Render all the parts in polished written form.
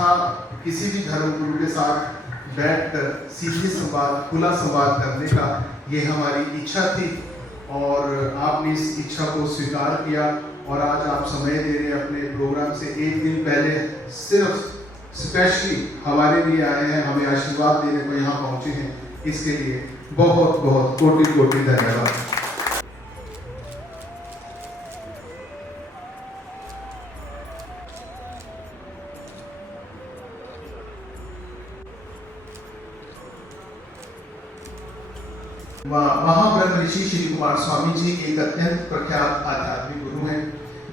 था किसी भी धर्मगुरु के साथ बैठकर सीधे संवाद, खुला संवाद करने का। ये हमारी इच्छा थी और आपने इस इच्छा को स्वीकार किया और आज आप समय दे रहे हैं अपने प्रोग्राम से एक दिन पहले सिर्फ स्पेशली हमारे लिए आए हैं, हमें आशीर्वाद देने को यहाँ पहुँचे हैं। इसके लिए बहुत बहुत कोटि कोटि धन्यवाद। महाब्रह्म ऋषि श्री कुमार स्वामी जी एक अत्यंत प्रख्यात आध्यात्मिक गुरु हैं,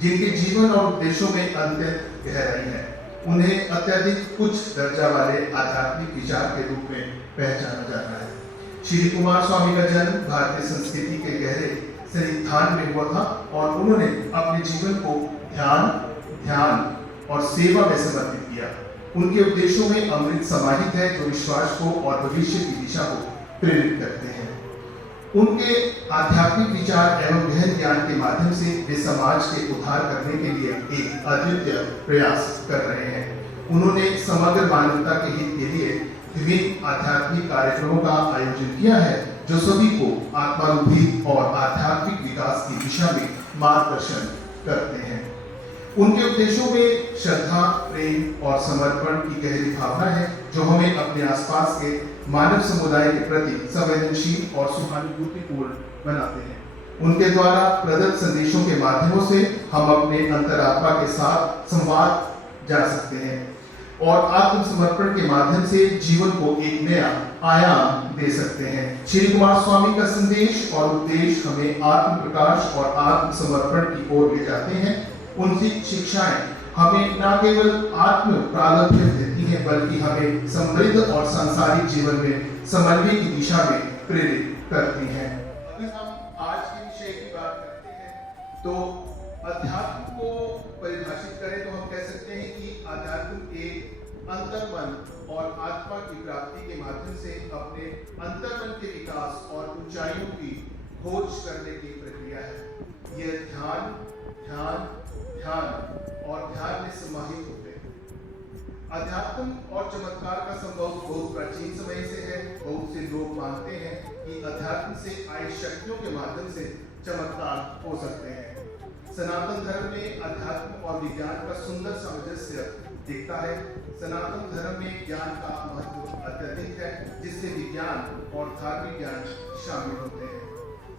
जिनके जीवन और उपदेशों में अत्यंत गहराई है। उन्हें अत्यधिक उच्च दर्जा वाले आध्यात्मिक विचार के रूप में पहचाना जाता है। श्री कुमार स्वामी का जन्म भारतीय संस्कृति के गहरे संस्थान में हुआ था और उन्होंने अपने जीवन को ध्यान और सेवा में समर्पित किया। उनके उपदेशों में अमृत समाहित है, जो विश्वास को और भविष्य की दिशा को प्रेरित करते हैं। उनके आध्यात्मिक विचार एवं गहन ज्ञान के माध्यम से वे समाज के उद्धार करने के लिए एक अद्वितीय प्रयास कर रहे हैं। उन्होंने समग्र मानवता के हित के लिए विभिन्न आध्यात्मिक कार्यक्रमों का आयोजन किया है, जो सभी को आत्मानुभूति और आध्यात्मिक विकास की दिशा में मार्गदर्शन करते हैं। उनके उपदेशों में श्रद्धा, प्रेम और समर्पण की गहरी भावना है, जो हमें अपने आसपास के मानव समुदाय के प्रति संवेदनशील और सहानुभूतिपूर्ण बनाते हैं। उनके द्वारा प्रदत्त संदेशों के माध्यमों से हम अपने अंतरात्मा के साथ संवाद जा सकते हैं और आत्मसमर्पण के माध्यम से जीवन को एक नया आयाम दे सकते हैं। श्री कुमार स्वामी का संदेश और उपदेश हमें आत्म प्रकाश और आत्मसमर्पण की ओर ले जाते हैं। उनकी शिक्षाएं हमें न केवल आत्म प्रागल्भ्य देती हैं, बल्कि हमें समृद्ध और सांसारिक जीवन में समन्वय की दिशा में प्रेरित करती हैं। अगर हम आज के विषय की बात करते हैं तो अध्यात्म को परिभाषित करें तो हम कह सकते हैं कि अध्यात्म एक अंतर्मन और आत्मा की प्राप्ति के माध्यम से अपने अंतर्मन के विकास और ऊंचाइयों की खोज करने की प्रक्रिया है। यह ध्यान और ध्यान में समाहित होते हैं। अध्यात्म और चमत्कार का संबंध बहुत प्राचीन समय से है। बहुत से लोग मानते हैं कि अध्यात्म से आई शक्तियों के माध्यम से चमत्कार हो सकते हैं। सनातन धर्म में अध्यात्म और विज्ञान का सुंदर सामंजस्य दिखता है। सनातन धर्म में ज्ञान का महत्व अत्यधिक है, जिससे विज्ञान और धार्मिक ज्ञान शामिल होते हैं।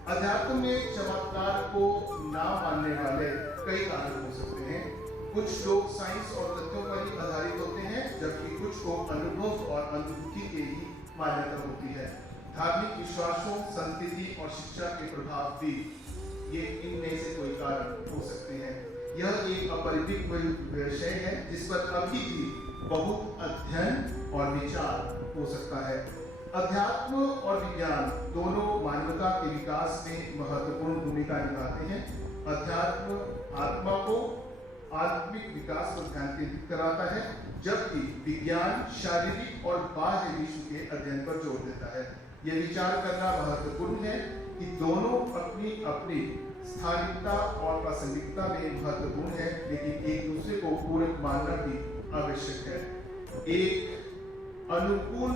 अध्यात्म में चमत्कार को ना मानने वाले कई कारण हो सकते हैं। कुछ लोग साइंस और तथ्यों पर ही आधारित होते हैं, जबकि कुछ को अनुभव और अनुभूति के ही मान्यता होती है। धार्मिक विश्वासों, संस्कृति और शिक्षा के प्रभाव भी ये इनमें से कोई कारण हो सकते हैं। यह एक अपरिपक्व विषय है, जिस पर अभी भी बहुत अध्ययन और विचार हो सकता है। अध्यात्म और विज्ञान दोनों मानवता के विकास में महत्वपूर्ण भूमिका निभाते हैं। अध्यात्म आत्मा को आत्मिक विकास पर ध्यान केंद्रित कराता है, जबकि विज्ञान शारीरिक और बाह्य विश्व के अध्ययन पर जोर देता है। यह विचार करना महत्वपूर्ण है कि दोनों अपनी अपनी स्थानिकता और प्रासंगिकता में महत्वपूर्ण है, लेकिन एक दूसरे को पूरक मानना भी आवश्यक है। एक अनुकूल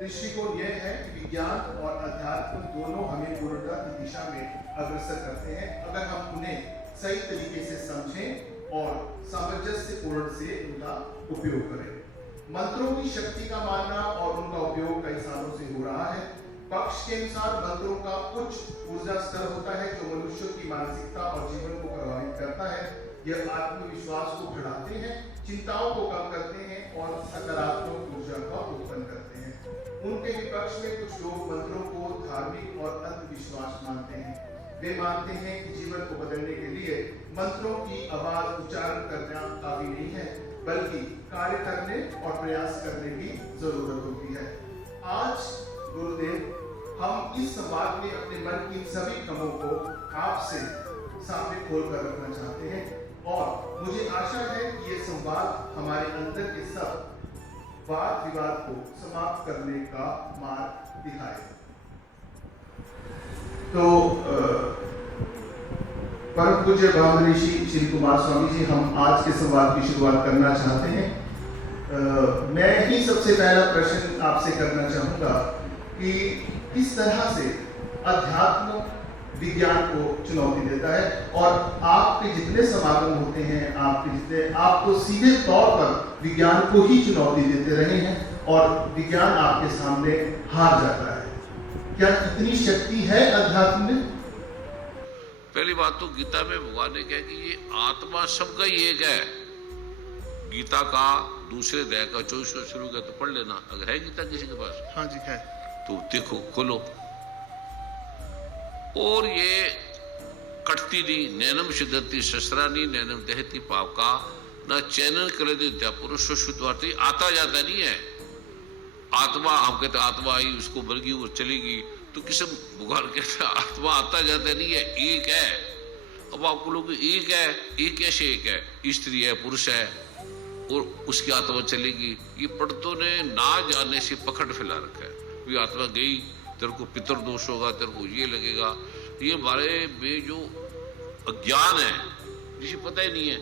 दृष्टिकोण यह है कि विज्ञान और अध्यात्म दोनों हमें पूर्णता की दिशा में अग्रसर करते हैं, अगर हम उन्हें सही तरीके से समझें और सामंजस्यपूर्ण से उनका उपयोग करें। मंत्रों की शक्ति का मानना और उनका उपयोग कई सालों से हो रहा है। पक्ष के अनुसार मंत्रों का उच्च ऊर्जा स्तर होता है, जो मनुष्य की मानसिकता और जीवन को प्रभावित करता है। यह आत्मविश्वास को बढ़ाते हैं, चिंताओं को कम करते हैं और सकारात्मक ऊर्जा का उत्पन्न करते हैं। उनके विपक्ष में कुछ लोग मंत्रों को धार्मिक और अंधविश्वास मानते हैं। वे मानते हैं कि जीवन को बदलने के लिए मंत्रों की आवाज उच्चारण करना काफी नहीं है, बल्कि कार्य करने और प्रयास करने की जरूरत होती है। आज गुरुदेव, हम इस संवाद में अपने मन की सभी भ्रमों को आपसे सामने खोल कर रखना चाहते हैं और मुझे आशा है कि ये संवाद हमारे अंदर के सब वाद विवाद को समाप्त करने का मार्ग दिखाए। तो परम पूज्य ब्रह्म ऋषि श्री कुमार स्वामी जी, हम आज के संवाद की शुरुआत करना चाहते हैं। मैं ही सबसे पहला प्रश्न आपसे करना चाहूँगा कि किस तरह से अध्यात्म विज्ञान को चुनौती देता है, और आपके जितने समागम होते हैं, आप तो सीधे तौर पर विज्ञान को ही चुनौती देते रहे हैं और विज्ञान आपके सामने हार जाता है। क्या इतनी शक्ति है अध्यात्म में? पहली बात तो गीता में भगवान ने कहा कि ये आत्मा सबका ही एक है। गीता का दूसरे अध्याय का 24वां शुरू का तो पढ़ लेना, अगर है गीता किसी के पास। हाँ जी है। तो देखो, खोलो। और ये कटती नहीं, नैनम सिद्धति शस्त्रानी नैनम दहती पावका न चैनन करे दित्या पुरुष शुद्धवार्ती। आता जाता नहीं है आत्मा। हम कहते आत्मा आई, उसको मर गई, वो चलेगी, तो किसे भगवान कहते आत्मा आता जाता नहीं है, एक है। अब आपको लोग एक है, एक कैसे एक है? स्त्री है, पुरुष है, और उसकी आत्मा चलेगी। ये पंडितों ने ना जाने से पकड़ फैला रखा है। भी आत्मा गई, तेरे को पितृदोष होगा, तेरे को ये लगेगा। ये हमारे में जो अज्ञान है, जिसे पता ही नहीं है,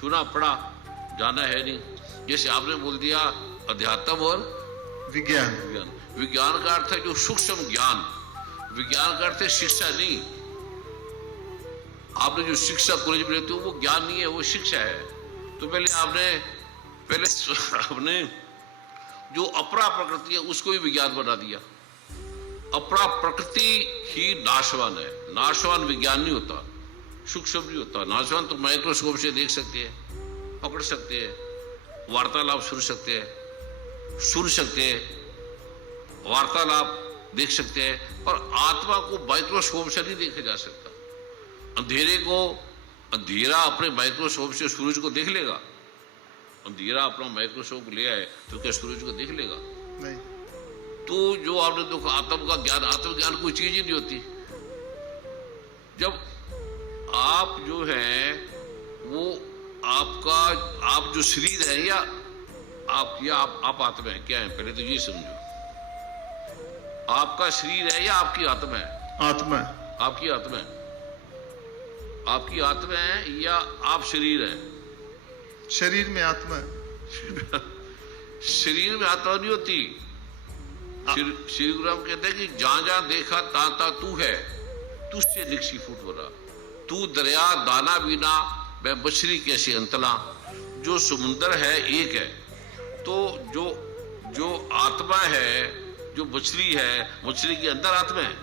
सुना पढ़ा जाना है नहीं। जैसे आपने बोल दिया अध्यात्म और विज्ञान। विज्ञान का अर्थ है जो सूक्ष्म ज्ञान। विज्ञान का अर्थ है शिक्षा नहीं। आपने जो शिक्षा कॉलेज में लेते हो वो ज्ञान नहीं है, वो शिक्षा है। तो पहले आपने जो अपरा प्रकृति है उसको भी विज्ञान बना दिया। अपरा प्रकृति ही नाशवान है, नाशवान विज्ञान नहीं होता, सूक्ष्म नहीं होता। नाशवान तो माइक्रोस्कोप से देख सकते हैं, पकड़ सकते हैं, वार्तालाप सुन सकते हैं, वार्तालाप देख सकते हैं, पर आत्मा को माइक्रोस्कोप से नहीं देखा जा सकता। अंधेरा अपने माइक्रोस्कोप से सूरज को देख लेगा? अंधेरा अपना माइक्रोस्कोप ले आए तो क्या सूरज को देख लेगा? नहीं। तो जो आपने देखो आत्म का ज्ञान, आत्मज्ञान कोई चीज ही नहीं होती। जब आप जो है वो आप जो शरीर है या आप आत्मा है, क्या है? पहले तो ये समझो, आपका शरीर है या आपकी आत्मा है? आत्मा। आपकी आत्मा है। आपकी आत्मा है या आप शरीर है? शरीर में आत्मा है। शरीर में आत्मा नहीं होती। श्री गुरु राम कहते हैं कि जहां जहां देखा ता तू है, तुझसे निकसी फूट हो रहा। तू दरिया दाना बिना मैं मछली कैसे अंतला। जो समुंदर है एक है, तो जो आत्मा है, जो मछली है, मछली के अंदर आत्मा है,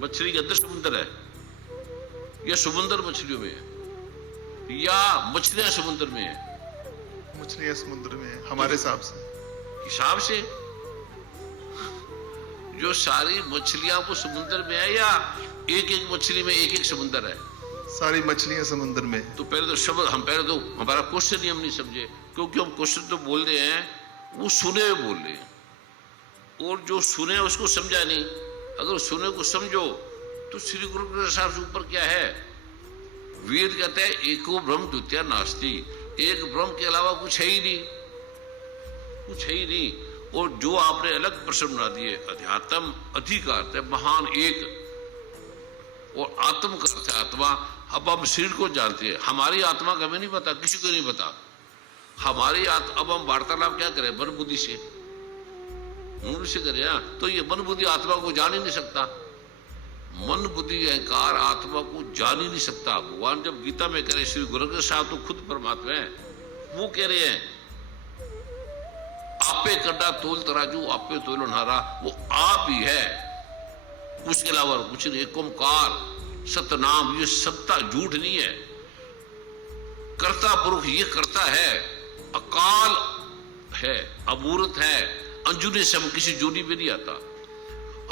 मछली के अंदर समुंदर है, या समुंदर मछलियों में है, या मछलियां समुद्र में है? मछलियां समुद्र में है हमारे हिसाब से। जो सारी मछलियां वो समुद्र में है, या एक एक मछली में एक एक समुद्र है? सारी मछलियां समुद्र में। तो पहले तो शब्द हमारा क्वेश्चन ही हम नहीं समझे, क्योंकि हम क्वेश्चन तो बोल रहे हैं, वो सुने हुए बोल रहे हैं, और जो सुने उसको समझा नहीं। अगर सुने को समझो तो श्री गुरु ग्रंथ साहब से ऊपर क्या है? वेद कहते हैं एको ब्रह्म द्वितीय नास्ति। एक ब्रह्म के अलावा कुछ है ही नहीं, कुछ है ही नहीं। और जो आपने अलग प्रश्न बना दिए, अध्यात्म अधिकार है महान एक, और आत्म का अर्थ है आत्मा। अब हम शरीर को जानते हैं, हमारी आत्मा का हमें नहीं पता, किसी को नहीं पता हमारी अब हम वार्तालाप क्या करें? मन बुद्धि से, मूल से करें। तो ये मन बुद्धि आत्मा को जान ही नहीं सकता। मन बुद्धि अहंकार आत्मा को जान ही नहीं सकता। भगवान जब गीता में कह रहे, श्री गुरु ग्रंथ साहब तो खुद परमात्मा है, वो कह रहे हैं आपे कड्डा तोल तराजू आपे तोलो नारा। वो आप ही है, उसके अलावा कुछ नहीं। ओंकार सतनाम, ये सत्ता झूठ नहीं है। कर्ता पुरुष ये करता है, अकाल है, अमूर्त है, अंजुनी से हम किसी जोड़ी में नहीं आता।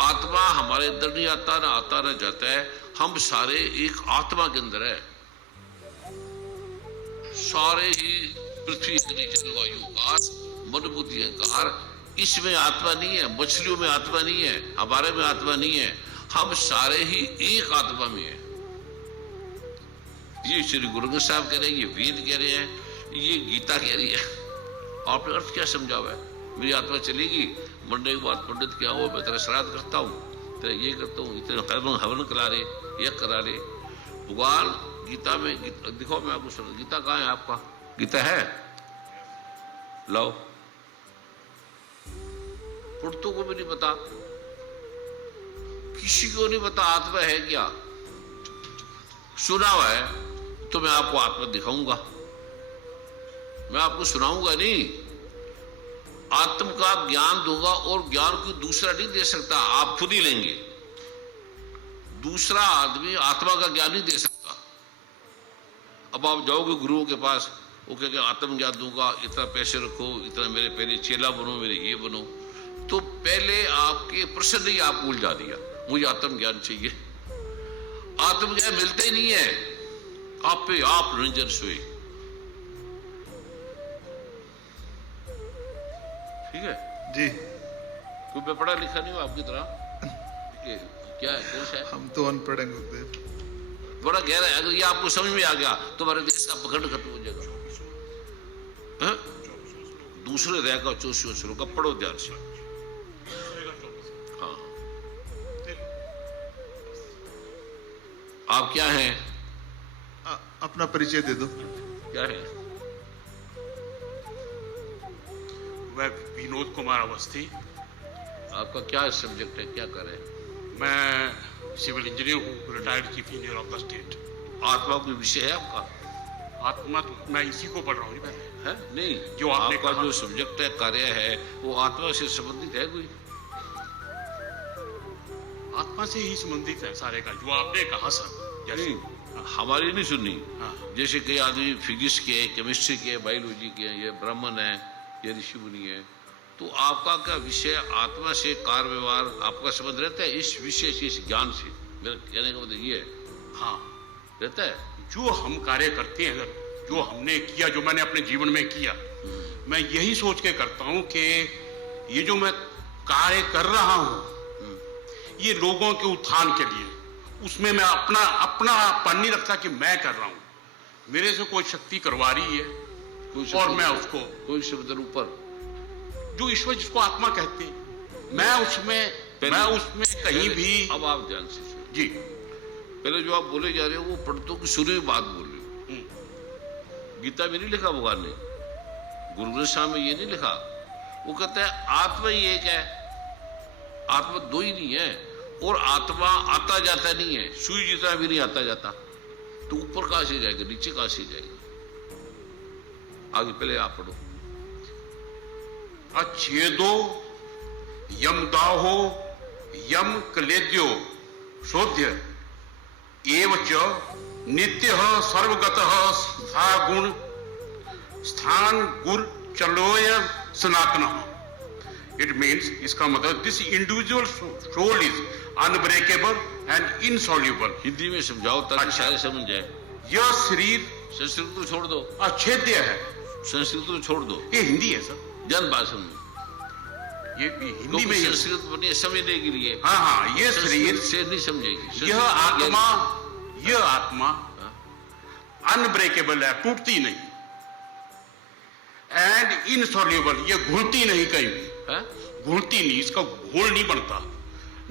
आत्मा हमारे अंदर नहीं आता, ना आता ना जाता है। हम सारे एक आत्मा के अंदर है, सारे ही पृथ्वी जल वायु आकाश मन बुद्धि अहंकार। इसमें आत्मा नहीं है, मछलियों में आत्मा नहीं है, हमारे में आत्मा नहीं है। हम सारे ही एक आत्मा में है। ये श्री गुरु ग्रंथ साहब कह रहे हैं, ये वेद कह रहे हैं, ये गीता कह रही है। आपने अर्थ क्या समझा हुआ है? मेरी आत्मा चलेगी, मरने के बाद पंडित क्या हो, मैं तेरा श्राद्ध करता हूँ, तेरा ये करता हूँ, इतने हवन करा ले, यह करा ले। भगवान गीता में दिखाओ, मैं आपको सुना, गीता कहाँ है आपका? गीता है, लाओ। पुर्तों को भी नहीं पता, किसी को नहीं पता आत्मा है क्या। सुना हुआ है तो मैं आपको आत्मा दिखाऊंगा, मैं आपको सुनाऊंगा नहीं। आत्म का ज्ञान दूंगा और ज्ञान को दूसरा नहीं दे सकता, आप खुद ही लेंगे। दूसरा आदमी आत्मा का ज्ञान नहीं दे सकता। अब आप जाओगे गुरुओं के पास, वो कहेंगे आत्म ज्ञान दूंगा, इतना पैसे रखो, इतना मेरे पहले चेला बनो, मेरे ये बनो। तो पहले आपके प्रश्न ही आप उलझा दिया, मुझे आत्म ज्ञान चाहिए। आत्म ज्ञान मिलते ही नहीं है, आप पे आप निरंजन सोए। ठीक है जी, क्यों मैं पढ़ा लिखा नहीं हूं आपकी तरह? क्या है, कौन सा है? हम तो अनपढ़ हैं गुरुदेव। बड़ा गहरा है, अगर ये आपको समझ में आ गया तो हमारे देश का पकड़ खत्म हो जाएगा। हाँ? दूसरे रहेगा 24 शुरू का, पढ़ो ध्यान से। हाँ, आप क्या हैं? अपना परिचय दे दो। क्या है? मैं विनोद कुमार अवस्थी। आपका क्या सब्जेक्ट है, क्या कर रहे हैं? मैं सिविल इंजीनियर हूँ, retired chief engineer of the state. आत्मा कोई विषय है आपका? आत्मा तो मैं इसी को पढ़ रहा हूँ पहले। है नहीं, जो आपने आपका कहा। जो सब्जेक्ट है, कार्य है, वो आत्मा से संबंधित है कोई? आत्मा से ही संबंधित है सारे का, जो आपने कहा सर। जैसे नहीं, हमारी नहीं सुननी। हाँ। जैसे कई आदमी फिजिक्स के, केमिस्ट्री के, बायोलॉजी के, ये ब्राह्मण है, ये ऋषि मुनि है, तो आपका क्या विषय आत्मा से कार्य व्यवहार आपका संबंध रहता है इस विषय से, इस ज्ञान से? मेरा कहने का मतलब ये है। हाँ, रहता है। जो हम कार्य करते हैं, अगर जो हमने किया, जो मैंने अपने जीवन में किया, मैं यही सोच के करता हूँ कि ये जो मैं कार्य कर रहा हूँ, ये लोगों के उत्थान के लिए, उसमें मैं अपना पन नहीं रखता कि मैं कर रहा हूँ। मेरे से कोई शक्ति करवा रही है, कोई और शब्द मैं ऊपर, उसको, कोई शब्द ऊपर, जो ईश्वर जिसको आत्मा कहते हैं, मैं उसमें कहीं भी। अब आप ध्यान से सुनिए। जी, पहले जो आप बोले जा रहे हो वो पंडितों की शुरू में बात बोल रहे हो। गीता में नहीं लिखा भगवान ने, गुरु ग्रंथ साहब में ये नहीं लिखा। वो कहता है आत्मा ही एक है, आत्मा दो ही नहीं है, और आत्मा आता जाता नहीं है, सुई जितना भी नहीं आता जाता। तो ऊपर कहां से जाएगा, नीचे कहां से जाएगा? आगे पहले आप पढ़ो। अच्छेदो यम दाहो यम क्लेद्यो शोध्य एवच नित्य सर्वगतः सा गुण स्थान गुर चलोय सनातन। इट मीन्स, इसका मतलब this individual soul is unbreakable and insoluble. Hindi में समझाओ ताकि सारे समझ जाए। यह शरीर संस्कृत तो छोड़ दो, अच्छेद्य है। संस्कृत तो छोड़ दो, ये हिंदी है सर, जन भाषा में। ये हिंदी में संस्कृत बनी समझने के लिए। हाँ हाँ, ये शरीर से नहीं समझेगी। यह आत्मा अनब्रेकेबल है, टूटती नहीं, एंड इनसॉल्यूबल, ये घुलती नहीं कहीं भी, घुलती नहीं, इसका घोल नहीं बनता,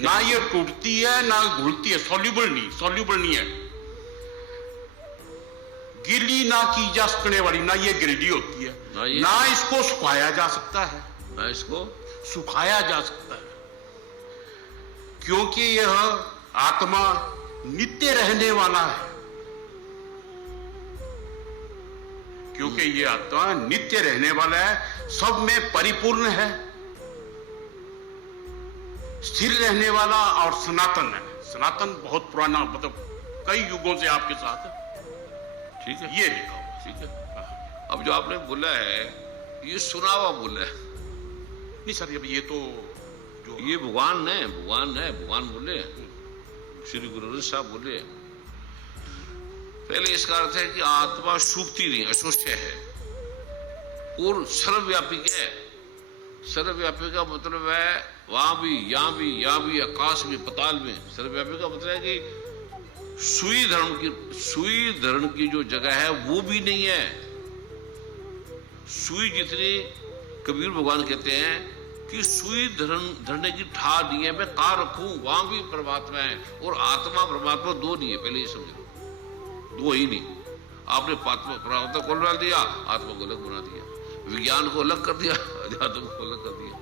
ना ये टूटती है ना घुलती है, सॉल्यूबल नहीं है, गिली ना की जा सकने वाली, ना ये गिरडी होती है, ना इसको सुखाया जा सकता है, ना इसको सुखाया जा सकता है, क्योंकि यह आत्मा नित्य रहने वाला है। क्योंकि ये आत्मा नित्य रहने वाला है, सब में परिपूर्ण है, स्थिर रहने वाला और सनातन है। सनातन बहुत पुराना, मतलब कई युगों से आपके साथ है। ठीक है, ये लिखा हुआ। ठीक है। अब जो आपने बोला है ये सुना हुआ बोला है नहीं सर, अब ये तो जो ये भगवान है, भगवान बोले, श्री गुरु ग्रंथ साहब बोले। पहले इसका अर्थ है कि आत्मा सूखती नहीं, अशोष्य है और सर्वव्यापी है। सर्वव्यापी का मतलब है वहां भी, यहाँ भी, आकाश में, पताल में। सर्वव्यापी का मतलब है कि सुई धरण की जो जगह है वो भी नहीं है। सुई जितनी, कबीर भगवान कहते हैं कि सुई धरने की ठाह नहीं है, मैं कहाँ रखूं, वहां भी परमात्मा है, और आत्मा परमात्मा दो नहीं है। पहले ये समझ लो, वो ही नहीं। आपने परमात्मा को डाल दिया, आत्मा को अलग बना दिया, विज्ञान को अलग कर दिया, अध्यात्म को अलग कर दिया।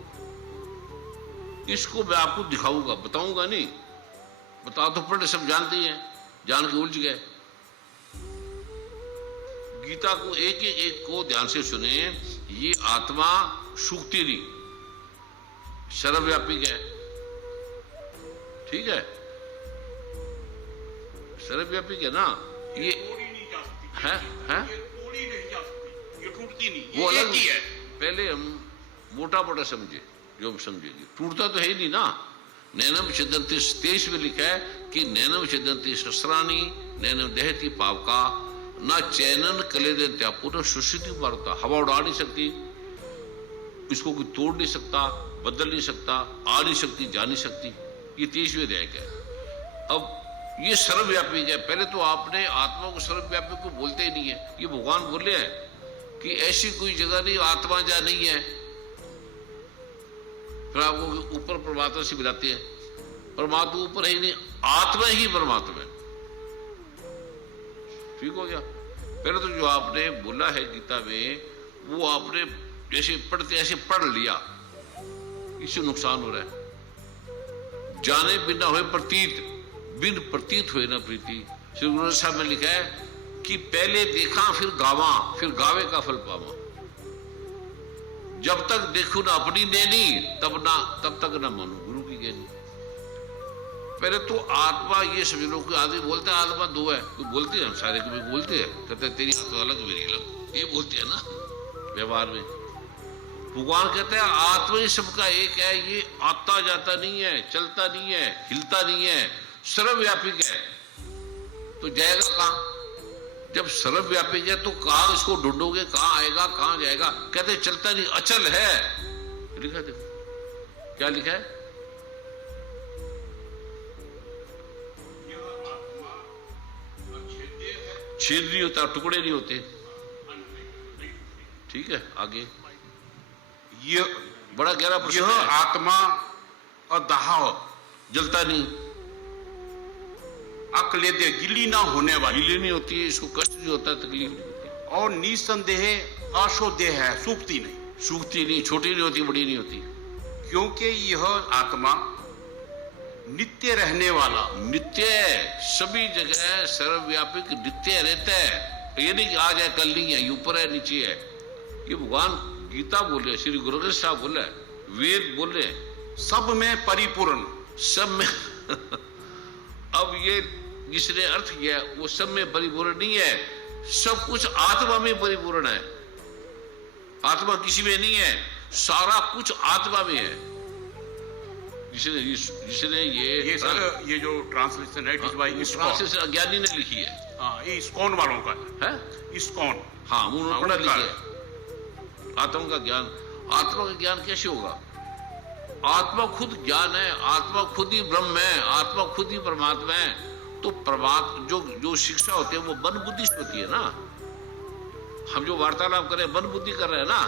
इसको मैं आपको दिखाऊंगा, बताऊंगा नहीं, बता तो पढ़े सब जानते ही हैं, जान के उलझ गए। गीता को एक एक को ध्यान से सुने। ये आत्मा सूखती नहीं, सर्वव्यापी है, ठीक है, सर्वव्यापी है ना। ये तोड़ी नहीं जा सकती है ये तोड़ी नहीं जा सकती, ये टूटती नहीं, वो ये अलग एक ही है। पहले हम मोटा मोटा समझे, जो हम समझेंगे टूटता तो है ही नहीं ना। नैनम छिदंती 23 में लिखा है कि नैनम छिदंती शस्त्राणी नैनम दहती पावका ना चैनन कलेदन त्या पुनः सुश्रुति मारता। हवा उड़ा नहीं सकती, इसको कोई तोड़ नहीं सकता, बदल नहीं सकता, आ नहीं सकती, जा नहीं सकती। ये 23वें अध्याय का है। अब ये सर्वव्यापी है। पहले तो आपने आत्मा को सर्वव्यापी को बोलते ही नहीं है, ये भगवान बोले हैं कि ऐसी कोई जगह नहीं आत्मा जहां नहीं है। फिर आपको ऊपर परमात्मा से मिलाते हैं, परमात्मा ऊपर है ही नहीं, आत्मा ही परमात्मा है। ठीक हो गया। पहले तो जो आपने बोला है गीता में, वो आपने जैसे पढ़ते ऐसे पढ़ लिया, इससे नुकसान हो रहा है। जाने बिना हुए प्रतीत, बिन प्रतीत हुए ना प्रीति। श्री गुरु साहब में लिखा है कि पहले देखा फिर गावा, फिर गावे का फल पावा। जब तक देखो ना अपनी देनी, तब तक ना मानो गुरु की कहनी। पहले तो आत्मा ये समझ लो कि आदमी बोलते हैं आत्मा दो है, कोई बोलते हैं, हम सारे कभी बोलते हैं, कहते हैं तेरी आत्मा अलग मेरी अलग, ये बोलते हैं ना व्यवहार में। भगवान कहते हैं आत्मा ही सबका एक है, ये आता जाता नहीं है, चलता नहीं है, हिलता नहीं है, सर्वव्यापी है। तो जाएगा कहां? जब सर्वव्यापी है तो कहां इसको ढूंढोगे, कहां आएगा, कहां जाएगा? कहते चलता नहीं, अचल है। लिखा देखो क्या लिखा है, छेद नहीं होता, टुकड़े नहीं होते। ठीक है, आगे ये बड़ा गहरा प्रश्न यह है। आत्मा अदाह, जलता नहीं, अक्लेदे, गिली ना होने वाली गीली नहीं होती, इसको कष्ट नहीं होता, तकलीफ नहीं होती, और निसंदेह अशोदेह है, सूखती नहीं। सूखती नहीं, छोटी नहीं होती, बड़ी नहीं होती। क्योंकि यह आत्मा नित्य रहने वाला, नित्य है, सभी जगह सर्वव्यापी नित्य रहता है। ये नहीं कि आज है कल नहीं है, ये ऊपर है नीचे है। ये भगवान गीता बोले, श्री गुरु ग्रंथ साहब बोले, वेद बोले, सब में परिपूर्ण, सब में अब ये जिसने अर्थ किया वो सब में परिपूर्ण नहीं है, सब कुछ आत्मा में परिपूर्ण है। आत्मा किसी में नहीं है, सारा कुछ आत्मा में है। जिसने ये सर ये जो ट्रांसलेशन है इट इज बाय ट्रांसलेशन अज्ञानी ने लिखी है। हाँ, ये इस्कॉन वालों का है? इस्कॉन, हाँ, उन्होंने पढ़ा उनका लिखा है। आत्मा का ज्ञान, आत्मा का ज्ञान कैसे होगा? आत्मा खुद ज्ञान है, आत्मा खुद ही ब्रह्म है, आत्मा खुद ही परमात्मा है। तो परमात्मा जो शिक्षा होती है वो मन बुद्धि से होती है ना। हम जो वार्तालाप कर रहे हैं मन बुद्धि कर रहे हैं ना,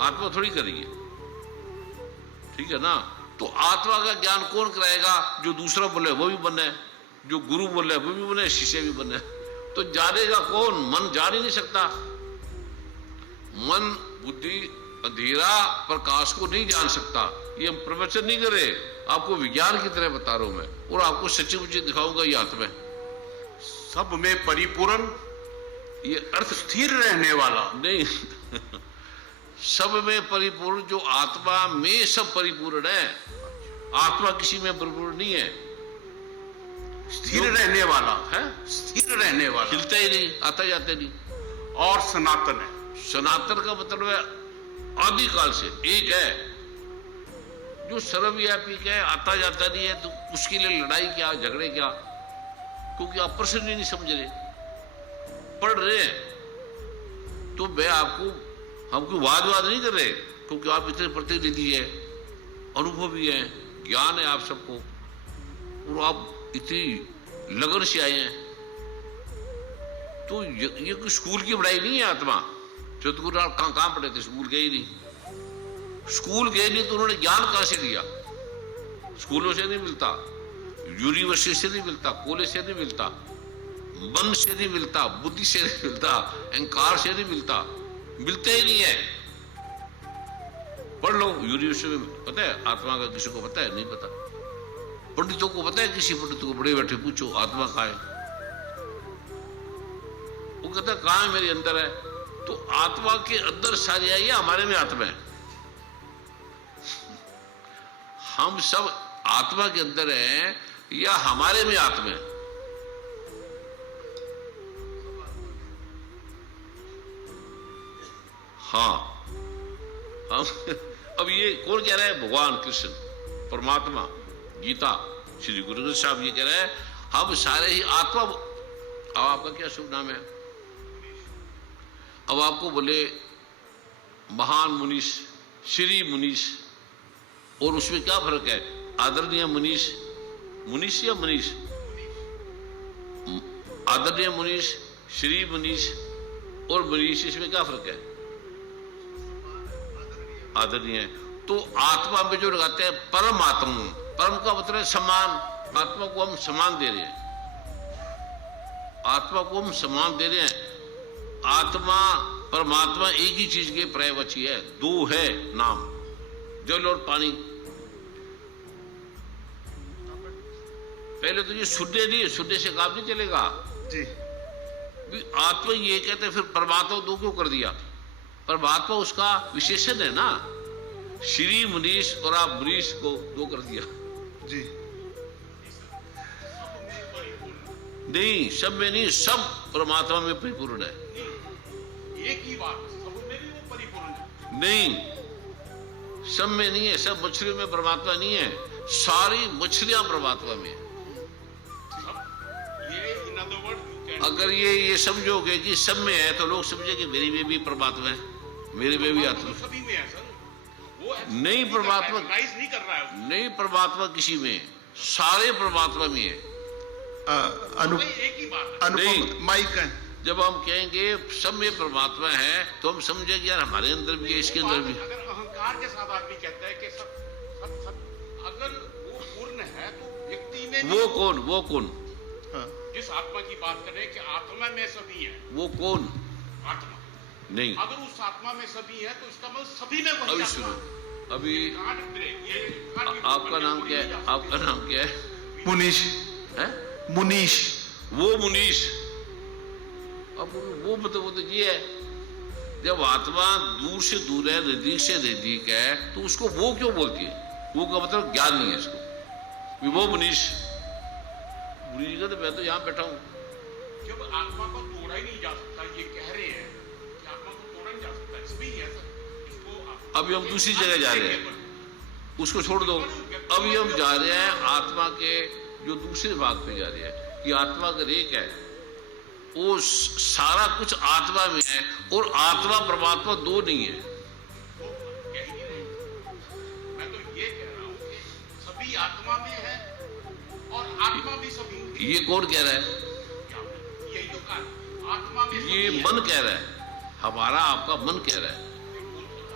आत्मा थोड़ी करेगी। ठीक है ना। तो आत्मा का ज्ञान कौन कराएगा? जो दूसरा बोले वो भी बने, जो गुरु बोले वो भी बने, शिष्य भी बने। तो जानेगा कौन? मन जान ही नहीं सकता। मन बुद्धि अंधेरा प्रकाश को नहीं जान सकता। ये हम प्रवचन नहीं करे, आपको विज्ञान की तरह बता रहा हूं मैं, और आपको सच्ची मुझे दिखाऊंगा ये आत्मा है। सब में परिपूर्ण, ये अर्थ स्थिर रहने वाला नहीं सब में परिपूर्ण, जो आत्मा में सब परिपूर्ण है, आत्मा किसी में परिपूर्ण नहीं है। स्थिर रहने वाला है, स्थिर रहने वाला, हिलते ही नहीं, आता जाते नहीं। और सनातन है। सनातन का मतलब है आदिकाल से एक है, जो सर्वव्यापी है, आता जाता नहीं है। तो उसके लिए लड़ाई क्या, झगड़े क्या? क्योंकि आप प्रश्न ही नहीं समझ रहे, पढ़ रहे हैं। तो मैं हम कोई वाद नहीं कर रहे, क्योंकि आप इतने प्रतिनिधि है, अनुभवी है, ज्ञान है आप सबको, और आप इतनी लगन से आए हैं। तो ये कोई स्कूल की पढ़ाई नहीं है आत्मा। चतुर कहां पढ़े थे? स्कूल गए ही नहीं। स्कूल गए नहीं तो उन्होंने ज्ञान कहां से लिया? स्कूलों से नहीं मिलता, यूनिवर्सिटी से नहीं मिलता, कॉलेज से नहीं मिलता। मन से नहीं मिलता, बुद्धि से नहीं मिलता, अहंकार से नहीं मिलता, मिलते ही नहीं है। पढ़ लो यूनिवर्सिटी में, पता है आत्मा का किसी को पता है? नहीं पता। पंडितों को पता है? किसी पंडित को बड़े बैठे पूछो आत्मा कहाँ है, वो कहता कहाँ है? मेरे अंदर है। तो आत्मा के अंदर सारी आई है, हमारे में आत्मा है। हम सब आत्मा के अंदर है या हमारे में आत्मा है? हाँ, हम अब ये कौन कह रहा है? भगवान कृष्ण परमात्मा, गीता, श्री गुरु ग्रंथ साहब ये कह रहे हैं हम सारे ही आत्मा। अब आपका क्या शुभ नाम है? अब आपको बोले महान मुनीष, श्री मुनीष, और उसमें क्या फर्क है? आदरणीय मुनीष, मुनीष या मनीष? आदरणीय मुनीष, श्री मुनीष और मनीष, इसमें क्या फर्क है? आदरणीय। तो आत्मा में जो लगाते हैं परमात्मा, परम का मतलब है समान, आत्मा को हम समान दे रहे हैं, आत्मा को हम समान दे रहे हैं। आत्मा परमात्मा एक ही चीज के पर्यायवाची है, दो है नाम, जल और पानी। पहले तो ये सुनने नहीं, सुनने से काम नहीं चलेगा जी। आत्मा ये कहते फिर परमात्मा दो क्यों कर दिया? परमात्मा उसका विशेषण है ना, श्री मुनीष और आप मुनीष को दो कर दिया जी। नहीं, सब में नहीं, सब परमात्मा में परिपूर्ण है। एक ही बात, सब में भी वो परिपूर्ण है। नहीं, सब में नहीं है, सब मछलियों में परमात्मा नहीं है, सारी मछलियां परमात्मा में है। अगर ये समझोगे कि सब में है तो लोग समझे कि मेरे में भी परमात्मा है, मेरे में भी आत्मा सभी में है सर। वो नहीं, परमात्मा नहीं कर रहा है, नहीं, परमात्मा किसी में, सारे परमात्मा में है। एक ही बात है। नहीं, माइक है। जब हम कहेंगे सब में परमात्मा है तो हम समझेंगे यार हमारे अंदर भी है, इसके अंदर भी। अगर अहंकार के साथ आदमी कहता है कि सब अगर वो पूर्ण है तो व्यक्ति में वो कौन, वो कौन? जिस आत्मा की बात करें कि आत्मा में सभी है, वो कौन? आत्मा नहीं, अगर उस आत्मा में सभी है तो इसका मतलब सभी में वही अभी आत्मा सुनो, है। अभी आपका नाम क्या है? आपका नाम क्या है? मुनीष है? मुनीष। वो मुनीष। अब वो मतलब वो तो ये है, जब आत्मा दूर से दूर है, नजदीक से नजदीक है, तो उसको वो क्यों बोलती है? वो का मतलब ज्ञान नहीं है इसको। वो मुनीष, मुनीष का तो मैं तो यहाँ बैठा हूँ। जब आत्मा को तोड़ा ही नहीं जा सकता, ये कह रहे हैं कि आत्मा को तोड़ा नहीं जा सकता, इसमें ही है सर। इसको अभी हम दूसरी जगह जा रहे हैं, उसको छोड़ दो। अभी हम जा रहे हैं आत्मा के जो दूसरे भाग पे जा रहे हैं कि आत्मा अगर एक है, वो सारा कुछ आत्मा में है, और आत्मा परमात्मा दो नहीं है। मैं तो ये कह रहा हूँ कि सभी आत्मा में है और आत्मा भी सभी में। ये कौन कह रहा है? यही तो कहा, आत्मा में ये सभी है। मन कह रहा है, हमारा आपका मन कह रहा है।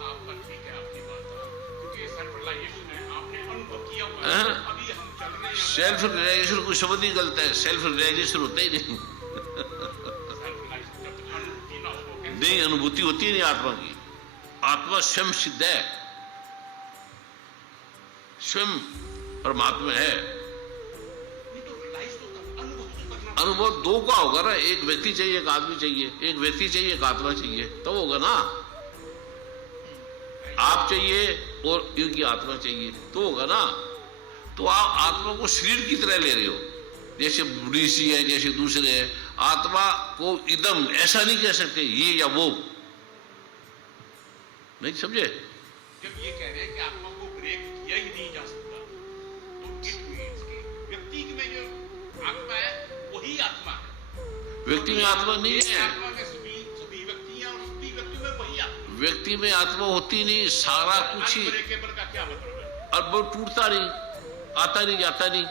आपका ठीक है, आपकी बात, क्योंकि सेल्फ रियलाइजेशन है, आपने अनुभव किया हुआ है, अभी हम चल रहे हैं। सेल्फ रियलाइजेशन कोई शब्द ही गलत है, सेल्फ रियलाइजेशन होता ही नहीं। नहीं, अनुभूति होती है नहीं आत्मा की। आत्मा स्वयं सिद्ध है, स्वयं परमात्मा है। अनुभव दो का होगा ना, एक व्यक्ति चाहिए, एक आदमी चाहिए, एक व्यक्ति चाहिए, एक आत्मा चाहिए, तो होगा ना। आप चाहिए और इनकी आत्मा चाहिए तो होगा ना। तो आप आत्मा को शरीर की तरह ले रहे हो, जैसे ऋषि है, जैसे दूसरे है। आत्मा को इदम ऐसा नहीं कह सकते ये या वो, नहीं समझे? जब ये कह रहे हैं कि आत्मा को ब्रेक किया ही नहीं जा सकता, तो इट मींस कि व्यक्ति में जो आत्मा है वही आत्मा है। व्यक्ति में आत्मा नहीं है। आत्मा में सभी व्यक्ति हैं और सभी व्यक्ति में वही आत्मा। व्यक्ति में आत्मा होती नहीं, सारा कुछ ही। अनब्रेकेबल का क्या मतलब है? और वो टूटता नहीं, आता नहीं, जाता नहीं,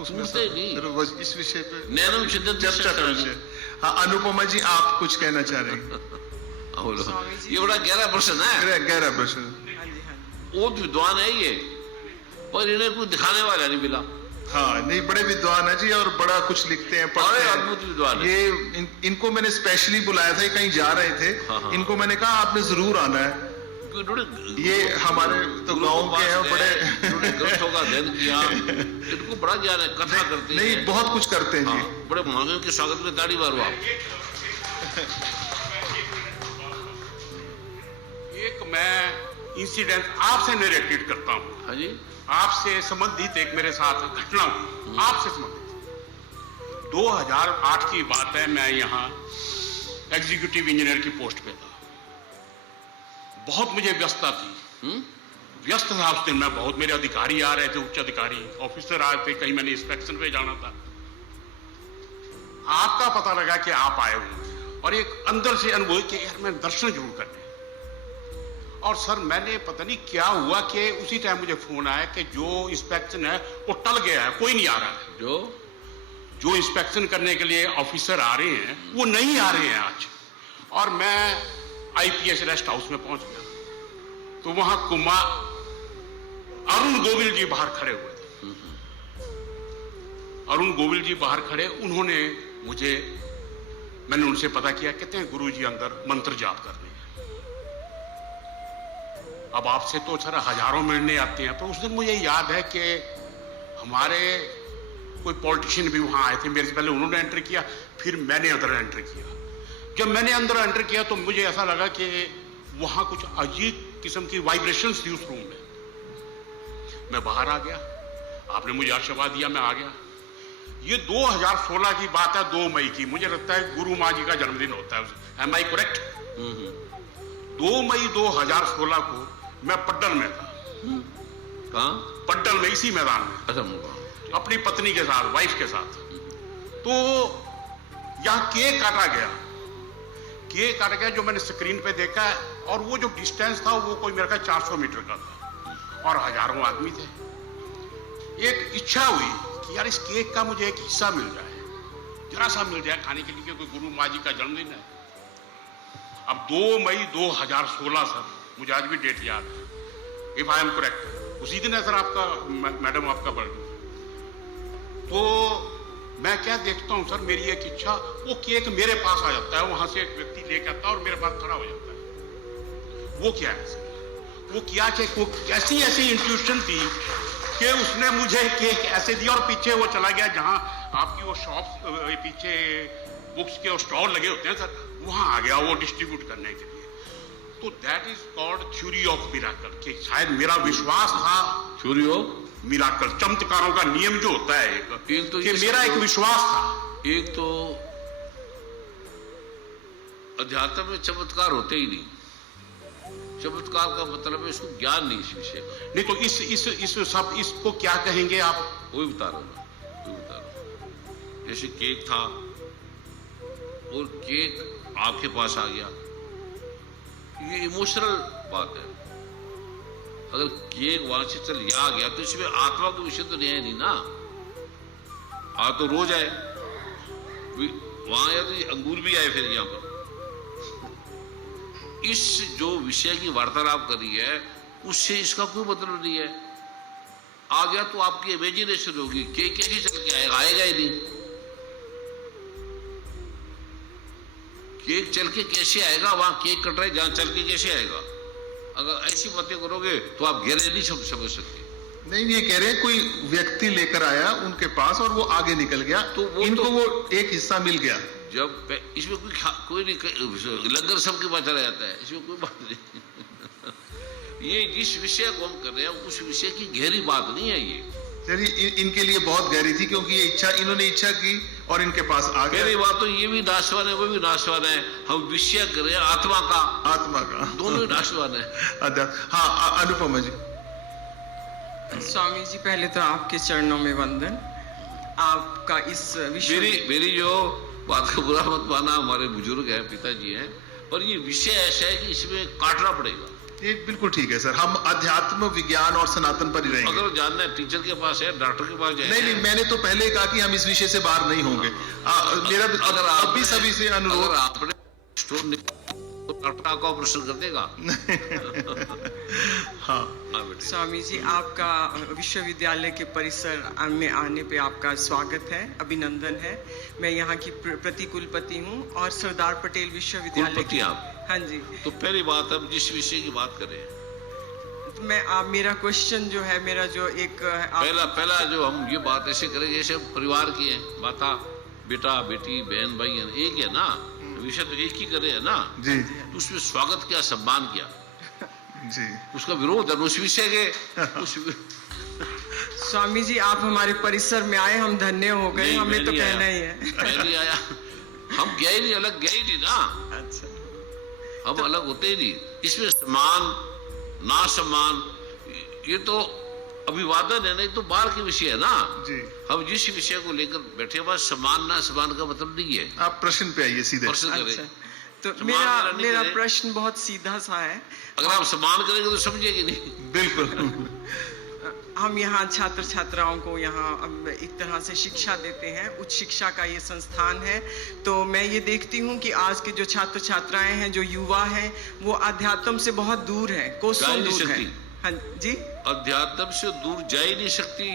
उसमें टूटते नहीं। इस विषय पे नैनम शिद्दत चर्चा कर रहे हैं। हाँ, अनुपमा जी आप कुछ कहना चाह रहे हैं? ये बड़ा गहरा प्रश्न है, गहरा प्रश्न। वो विद्वान है ये, पर इन्हें कुछ दिखाने वाला नहीं मिला। हाँ, नहीं बड़े विद्वान है जी और बड़ा कुछ लिखते हैं, पढ़ते बड़े हैं। अद्भुत विद्वान है। ये इनको मैंने स्पेशली बुलाया था, ये कहीं जा रहे थे। हाँ। इनको मैंने कहा आपने जरूर आना है। इन्होंने ये हमारे तो गुरु गांव के के हैं, पास गए, बड़े इन्होंने ग्रंथों का अध्ययन किया, इनको बड़ा ज्ञान है, कथा करते नहीं हैं। बहुत कुछ करते हैं हाँ, जी। बड़े महावीर के स्वागत में ताड़ी मारो आप। एक मैं इंसिडेंट आपसे नरेटेड करता हूँ। हाँ जी, आपसे संबंधित एक मेरे साथ घटना हुई, आपसे संबंधित। 2008 की बात है, मैं यहाँ एग्जीक्यूटिव इंजीनियर की पोस्ट पे था। बहुत मुझे व्यस्तता थी, व्यस्त था उस दिन मैं बहुत। मेरे अधिकारी आ रहे थे, उच्च अधिकारी ऑफिसर आ रहे थे, कहीं मैंने इंस्पेक्शन पे जाना था। आपका पता लगा कि आप आए हुए और एक अंदर से अनुभव कि यार मैं दर्शन जरूर करने। और सर मैंने पता नहीं क्या हुआ कि उसी टाइम मुझे फोन आया कि जो इंस्पेक्शन है वो टल गया है, कोई नहीं आ रहा है। जो इंस्पेक्शन करने के लिए ऑफिसर आ रहे हैं वो नहीं आ रहे हैं आज। और मैं आईपीएस रेस्ट हाउस में पहुंच गया तो वहां कुमार अरुण गोविल जी बाहर खड़े हुए थे। अरुण गोविल जी बाहर खड़े, उन्होंने मुझे, मैंने उनसे पता किया, कहते हैं गुरु जी अंदर मंत्र जाप कर रहे हैं। अब आपसे तो सर हजारों मिलने आते हैं, पर उस दिन मुझे याद है कि हमारे कोई पॉलिटिशियन भी वहां आए थे। मेरे से पहले उन्होंने एंटर किया, फिर मैंने अंदर एंटर किया। जब मैंने अंदर एंटर किया तो मुझे ऐसा लगा कि वहां कुछ अजीब किस्म की वाइब्रेशंस थी उस रूम में। मैं बाहर आ गया, आपने मुझे आशीर्वाद दिया, मैं आ गया। ये 2016 की बात है, 2 मई की। मुझे लगता है गुरु माँ जी का जन्मदिन होता है। एम आई करेक्ट? 2 मई 2016 को मैं पड्डल में था। कहाँ? पड्डल में, इसी मैदान में, अच्छा, अपनी पत्नी के साथ, वाइफ के साथ। तो यहां केक काटा गया। केक काटा गया जो मैंने स्क्रीन पे देखा है, और वो जो डिस्टेंस था वो कोई मेरे ख्याल 400 मीटर का था और हजारों आदमी थे। एक इच्छा हुई कि यार इस केक का मुझे एक हिस्सा मिल जाए, जरा सा मिल जाए खाने के लिए, क्योंकि गुरु माँ जी का जन्मदिन है। अब 2 मई 2016 सर, मुझे आज भी डेट याद है, इफ आई एम करेक्ट, उसी दिन है सर आपका, मैडम आपका बर्थडे। तो मैं क्या देखता हूं सर, मेरी एक इच्छा, वो केक मेरे पास आ जाता है, वहां से एक व्यक्ति लेके आता है और मेरे पास खड़ा हो जाता है। वो क्या है सर, वो क्या कि वो कैसी ऐसी इंट्यूशन थी कि उसने मुझे केक ऐसे दिया और पीछे वो चला गया जहां आपकी वो शॉप पीछे बुक्स के स्टॉल लगे होते हैं सर, वहां आ गया वो डिस्ट्रीब्यूट करने के लिए। तो that is called theory of miracle, कि शायद मेरा विश्वास था, थ्योरी ऑफ मिराकल, चमत्कारों का नियम जो होता है एक तो कि मेरा एक विश्वास था। एक तो अध्यात्म में चमत्कार होते ही नहीं। चमत्कार का मतलब है इसको ज्ञान नहीं इस विषय का। नहीं तो इस सब इसको क्या कहेंगे आप? वही बता रहा हूं, वही बता रहा हूं। जैसे केक था और केक आपके पास आ गया, ये इमोशनल बात है। अगर केक वहां से चल आ गया तो इसमें आत्मा का विषय तो नहीं ना। आ तो रोज आए वहां, या तो अंगूर भी आए फिर यहां पर। इस जो विषय की वार्तालाप करी है उससे इसका कोई मतलब नहीं है। आ गया तो आपकी इमेजिनेशन होगी, केक कैसे चल के आएगा? आएगा ही नहीं। केक चल के कैसे आएगा? वहां केक कट रहा है, जहां चल के कैसे आएगा? अगर ऐसी बातें करोगे तो आप गहरे नहीं समझ सकते। नहीं, ये कह रहे हैं कोई व्यक्ति लेकर आया उनके पास और वो आगे निकल गया, तो वो इनको तो, वो एक हिस्सा मिल गया। जब इसमें कोई नहीं, लंगर सबके पास चला जाता है, इसमें कोई बात नहीं। ये जिस विषय को हम कर रहे हैं उस विषय की गहरी बात नहीं है ये। चलिए, इनके लिए बहुत गहरी थी, क्योंकि ये इच्छा, इन्होंने इच्छा की और इनके पास आ गया। गहरी बात तो ये भी नाशवान है, वो भी नाशवान है। हम विषय कर रहे हैं आत्मा का, दोनों ही नाशवान है। हाँ, अनुपमा जी। स्वामी जी, पहले तो आपके चरणों में वंदन। आपका इस विषय, मेरी जो बात का बुरा मत माना, हमारे बुजुर्ग हैं, पिताजी हैं, पर ये विषय ऐसा है कि इसमें काटना पड़ेगा। ये बिल्कुल ठीक है सर, हम अध्यात्म, विज्ञान और सनातन पर ही रहेंगे। अगर जानना है टीचर के पास है, डॉक्टर के पास जाए। नहीं, मैंने तो पहले ही कहा कि हम इस विषय से बाहर नहीं होंगे। मेरा अगर अभी सभी से अनुरोध, आपने तो डॉक्टर का ऑपरेशन कर देगा। हाँ हाँ बेटे। स्वामी जी, आपका विश्वविद्यालय के परिसर में आने पे आपका स्वागत है, अभिनंदन है। मैं यहाँ की प्रतिकुलपति हूँ और सरदार पटेल विश्वविद्यालय कुलपति की। आप? हाँ जी। तो पहली बात, अब जिस विषय की बात करें, मेरा क्वेश्चन जो है, मेरा जो एक पहला जो हम ये बात ऐसे करेंगे जैसे परिवार की है, माता बेटा बेटी बहन भाई है, एक है ना, विषय तो एक ही करे है ना। जी तो उसमें स्वागत किया, सम्मान किया, जी उसका विरोध है उस विषय के स्वामी जी, आप हमारे परिसर में आए, हम धन्य हो गए, नहीं, हमें मैं तो नहीं कहना आया। ही है। मैं नहीं आया, हम गए नहीं, अलग गए नहीं ना, अच्छा, हम अलग होते ही नहीं। इसमें सम्मान ना सम्मान ये तो अभिवादन है, नहीं तो बाहर के विषय है ना। जी हम जिस विषय को लेकर बैठे, बस सम्मान ना सम्मान का मतलब नहीं है। आप प्रश्न पे आइए सीधे। प्रश्न करें, अच्छा। तो सम्मान नहीं मेरा करे। प्रश्न बहुत सीधा सा है। अगर आप सम्मान करेंगे तो समझेंगे नहीं। बिल्कुल हम यहाँ छात्र छात्राओं को यहाँ एक तरह से शिक्षा देते हैं, उच्च शिक्षा का ये संस्थान है। तो मैं ये देखती हूँ कि आज के जो छात्र छात्राएं हैं, जो युवा हैं, वो अध्यात्म से बहुत दूर हैं, जा कोसों ही नहीं दूर हैं। सकती। हाँ जी, अध्यात्म से दूर जा ही नहीं सकती।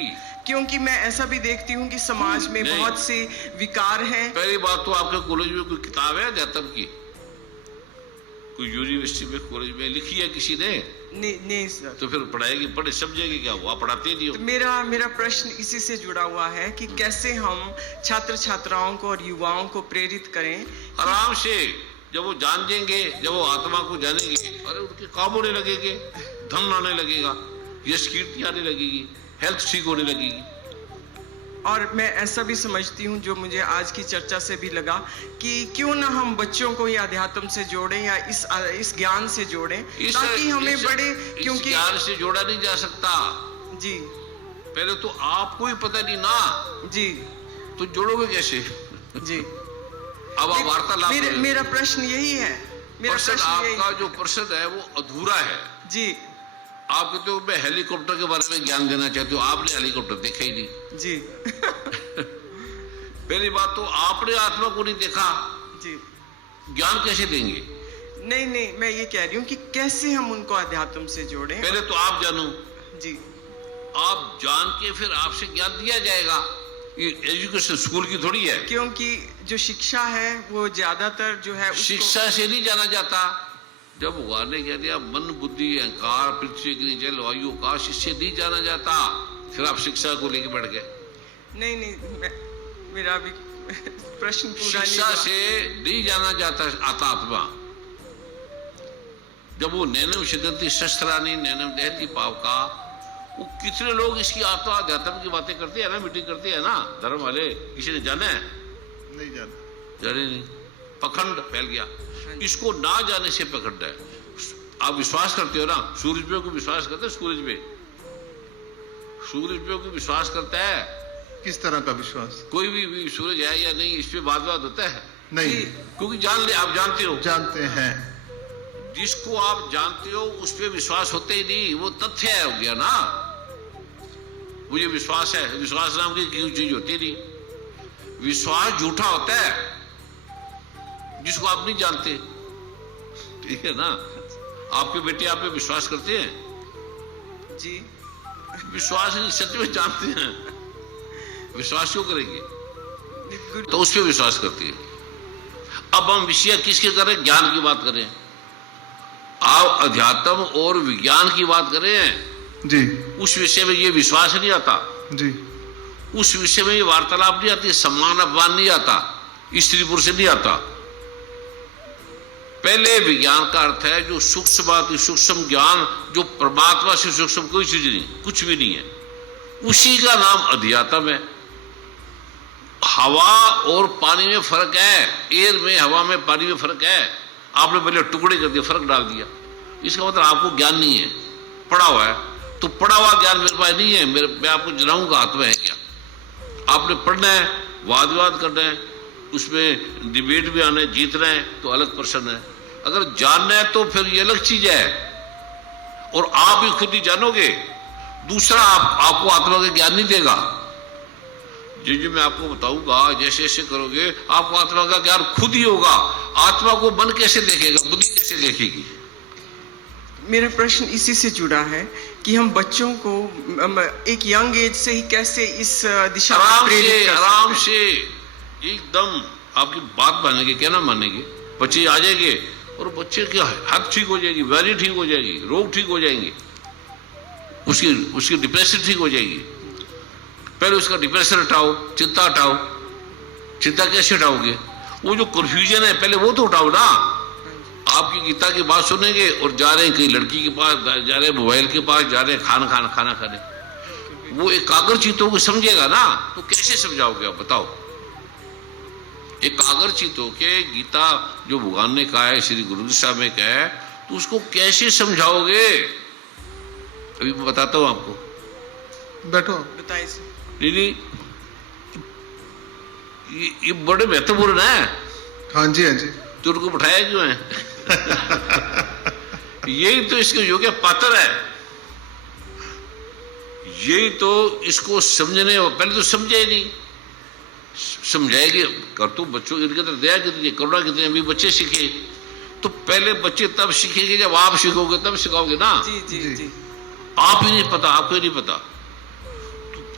क्योंकि मैं ऐसा भी देखती हूँ कि समाज में नहीं। बहुत से विकार हैं। पहली बात तो आपके कॉलेज में कोई किताब है अध्यात्म की? कोई यूनिवर्सिटी में कॉलेज में लिखी है किसी ने? नहीं सर। तो फिर पढ़ाएगी, पढ़े समझेगी क्या? वो आप पढ़ाते नहीं हो। तो मेरा प्रश्न इसी से जुड़ा हुआ है कि कैसे हम छात्र छात्राओं को और युवाओं को प्रेरित करें। आराम से, जब वो जान देंगे, जब वो आत्मा को जानेंगे, अरे उनके काम होने लगेंगे, धन आने लगेगा, यश कीर्ति आने लगेगी, हेल्थ ठीक होने लगेगी। और मैं ऐसा भी समझती हूँ, जो मुझे आज की चर्चा से भी लगा, कि क्यों ना हम बच्चों को ये अध्यात्म से जोड़ें या इस ज्ञान से जोड़ें, ताकि हमें बड़े, क्योंकि ज्ञान से जोड़ा नहीं जा सकता। जी पहले तो आपको ही पता नहीं ना, जी तो जोड़ोगे कैसे? जी। अब आप वार्तालाप करें। मेरा प्रश्न यही है, मेरा प्रश्न प्रश्न यही आपका जो प्रश्न है वो अधूरा है। जी आप कहते हो मैं हेलीकॉप्टर के बारे में ज्ञान देना चाहते हो, आपने हेलीकॉप्टर देखा ही नहीं। जी पहली बात तो आपने आत्मा को नहीं देखा, जी। ज्ञान कैसे देंगे? नहीं, मैं ये कह रही हूँ कि कैसे हम उनको अध्यात्म से जोड़ें। पहले तो आप जानो, जी आप जान के फिर आपसे ज्ञान दिया जाएगा। ये एजुकेशन स्कूल की थोड़ी है। क्योंकि जो शिक्षा है वो ज्यादातर जो है शिक्षा से नहीं जाना जाता। जब भगवान ने कह दिया मन बुद्धि अहंकार पृथ्वी की जल वायु आकाश, इससे नहीं जाना जाता, फिर आप शिक्षा को लेके बैठ गए। नहीं, मेरा भी प्रश्न पूरा नहीं शिक्षा हुआ। से नहीं जाना जाता आत्मा। जब वो नैनम सिद्धंति शस्त्रानी नैनम दहती पावका, वो कितने लोग इसकी आत्मा अध्यात्म की बातें करते हैं ना, मीटिंग करते हैं ना, धर्म वाले, किसी ने जाना है? नहीं जानते। जाने नहीं, पखंड फैल गया। इसको ना जाने से पखंड है। आप विश्वास करते हो ना, सूरज पे को विश्वास करते हैं? सूरज पे को विश्वास करता है? किस तरह का विश्वास? कोई भी सूरज है या नहीं, इस पे वाद होता है? नहीं, क्योंकि जान ले, आप जानते हो। जानते हैं। जिसको आप जानते हो उस पे विश्वास होते ही नहीं, वो तथ्य है, हो गया ना। मुझे विश्वास है, विश्वास नाम की कोई चीज होती नहीं। विश्वास झूठा होता है जिसको आप नहीं जानते, ठीक है ना। आपके बेटे आप पे विश्वास करते हैं? जी विश्वास नहीं, सच में जानते हैं। विश्वास क्यों करेंगे? तो उस पे विश्वास करते हैं। अब हम विषय किसके करें? ज्ञान की बात करें। आप अध्यात्म और विज्ञान की बात करें जी उस विषय में ये विश्वास नहीं आता, जी। उस विषय में ये वार्तालाप नहीं आती, सम्मान अपमान नहीं आता, स्त्री पुरुष नहीं आता। पहले विज्ञान का अर्थ है जो सूक्ष्म सूक्ष्म ज्ञान, जो परमात्मा से सूक्ष्म कोई चीज नहीं, कुछ भी नहीं है, उसी का नाम अध्यात्म है। हवा और पानी में फर्क है, एयर में हवा में पानी में फर्क है। आपने पहले टुकड़े कर दिए, फर्क डाल दिया, इसका मतलब आपको ज्ञान नहीं है, पढ़ा हुआ है। तो पढ़ा हुआ ज्ञान मेरे पास नहीं है, मैं आपको जनाऊंगा आत्मा है क्या। आपने पढ़ना है, वाद विवाद करना है, उसमें डिबेट भी आना है, जीतना है तो अलग प्रश्न है। अगर जानना है तो फिर ये अलग चीज है, और आप भी खुद ही जानोगे, दूसरा आपको आत्मा का ज्ञान नहीं देगा। जो मैं आपको बताऊंगा, जैसे जैसे करोगे आपको आत्मा का ज्ञान खुद ही होगा। आत्मा को मन कैसे देखेगा, बुद्धि कैसे देखेगी? मेरा प्रश्न इसी से जुड़ा है कि हम बच्चों को एक यंग एज से ही कैसे इस दिशा में प्रेरित कर आराम सकते से एकदम आपकी बात मानेंगे, क्या ना मानेंगे, बच्चे आ जाएंगे और बच्चे की हाथ ठीक हो जाएगी, बीमारी ठीक हो जाएगी, रोग ठीक हो जाएंगे, उसकी डिप्रेशन ठीक हो जाएगी। पहले उसका डिप्रेशन हटाओ, चिंता हटाओ। चिंता कैसे हटाओगे? वो जो कंफ्यूजन है पहले वो तो हटाओ ना। आपकी गीता की बात सुनेंगे और जा रहे हैं कहीं लड़की के पास, जा रहे हैं मोबाइल के पास, जा रहे हैं खाना खाने। वो एकाग्रचित्त होकर समझेगा ना, तो कैसे समझाओगे आप बताओ? एकाग्रचित्त होके गीता जो भगवान ने कहा है, श्री गुरु साहब ने कहा है, तो उसको कैसे समझाओगे? अभी मैं बताता हूं आपको। बैठो। बताइए सर। नहीं, ये बड़े महत्वपूर्ण है। हाँ जी, हाँ जी। तो उनको बिठाया क्यों है? यही तो इसके योग्य पात्र है। यही तो इसको समझने, पहले तो समझे ही नहीं, समझाएगी कर तो बच्चों इनके अंदर दया कितनी, करुणा कितनी, अभी बच्चे सीखे। तो पहले बच्चे तब सीखेंगे जब आप सीखोगे, तब सिखाओगे ना। जी जी जी। आप ही नहीं पता, आपको ही नहीं पता,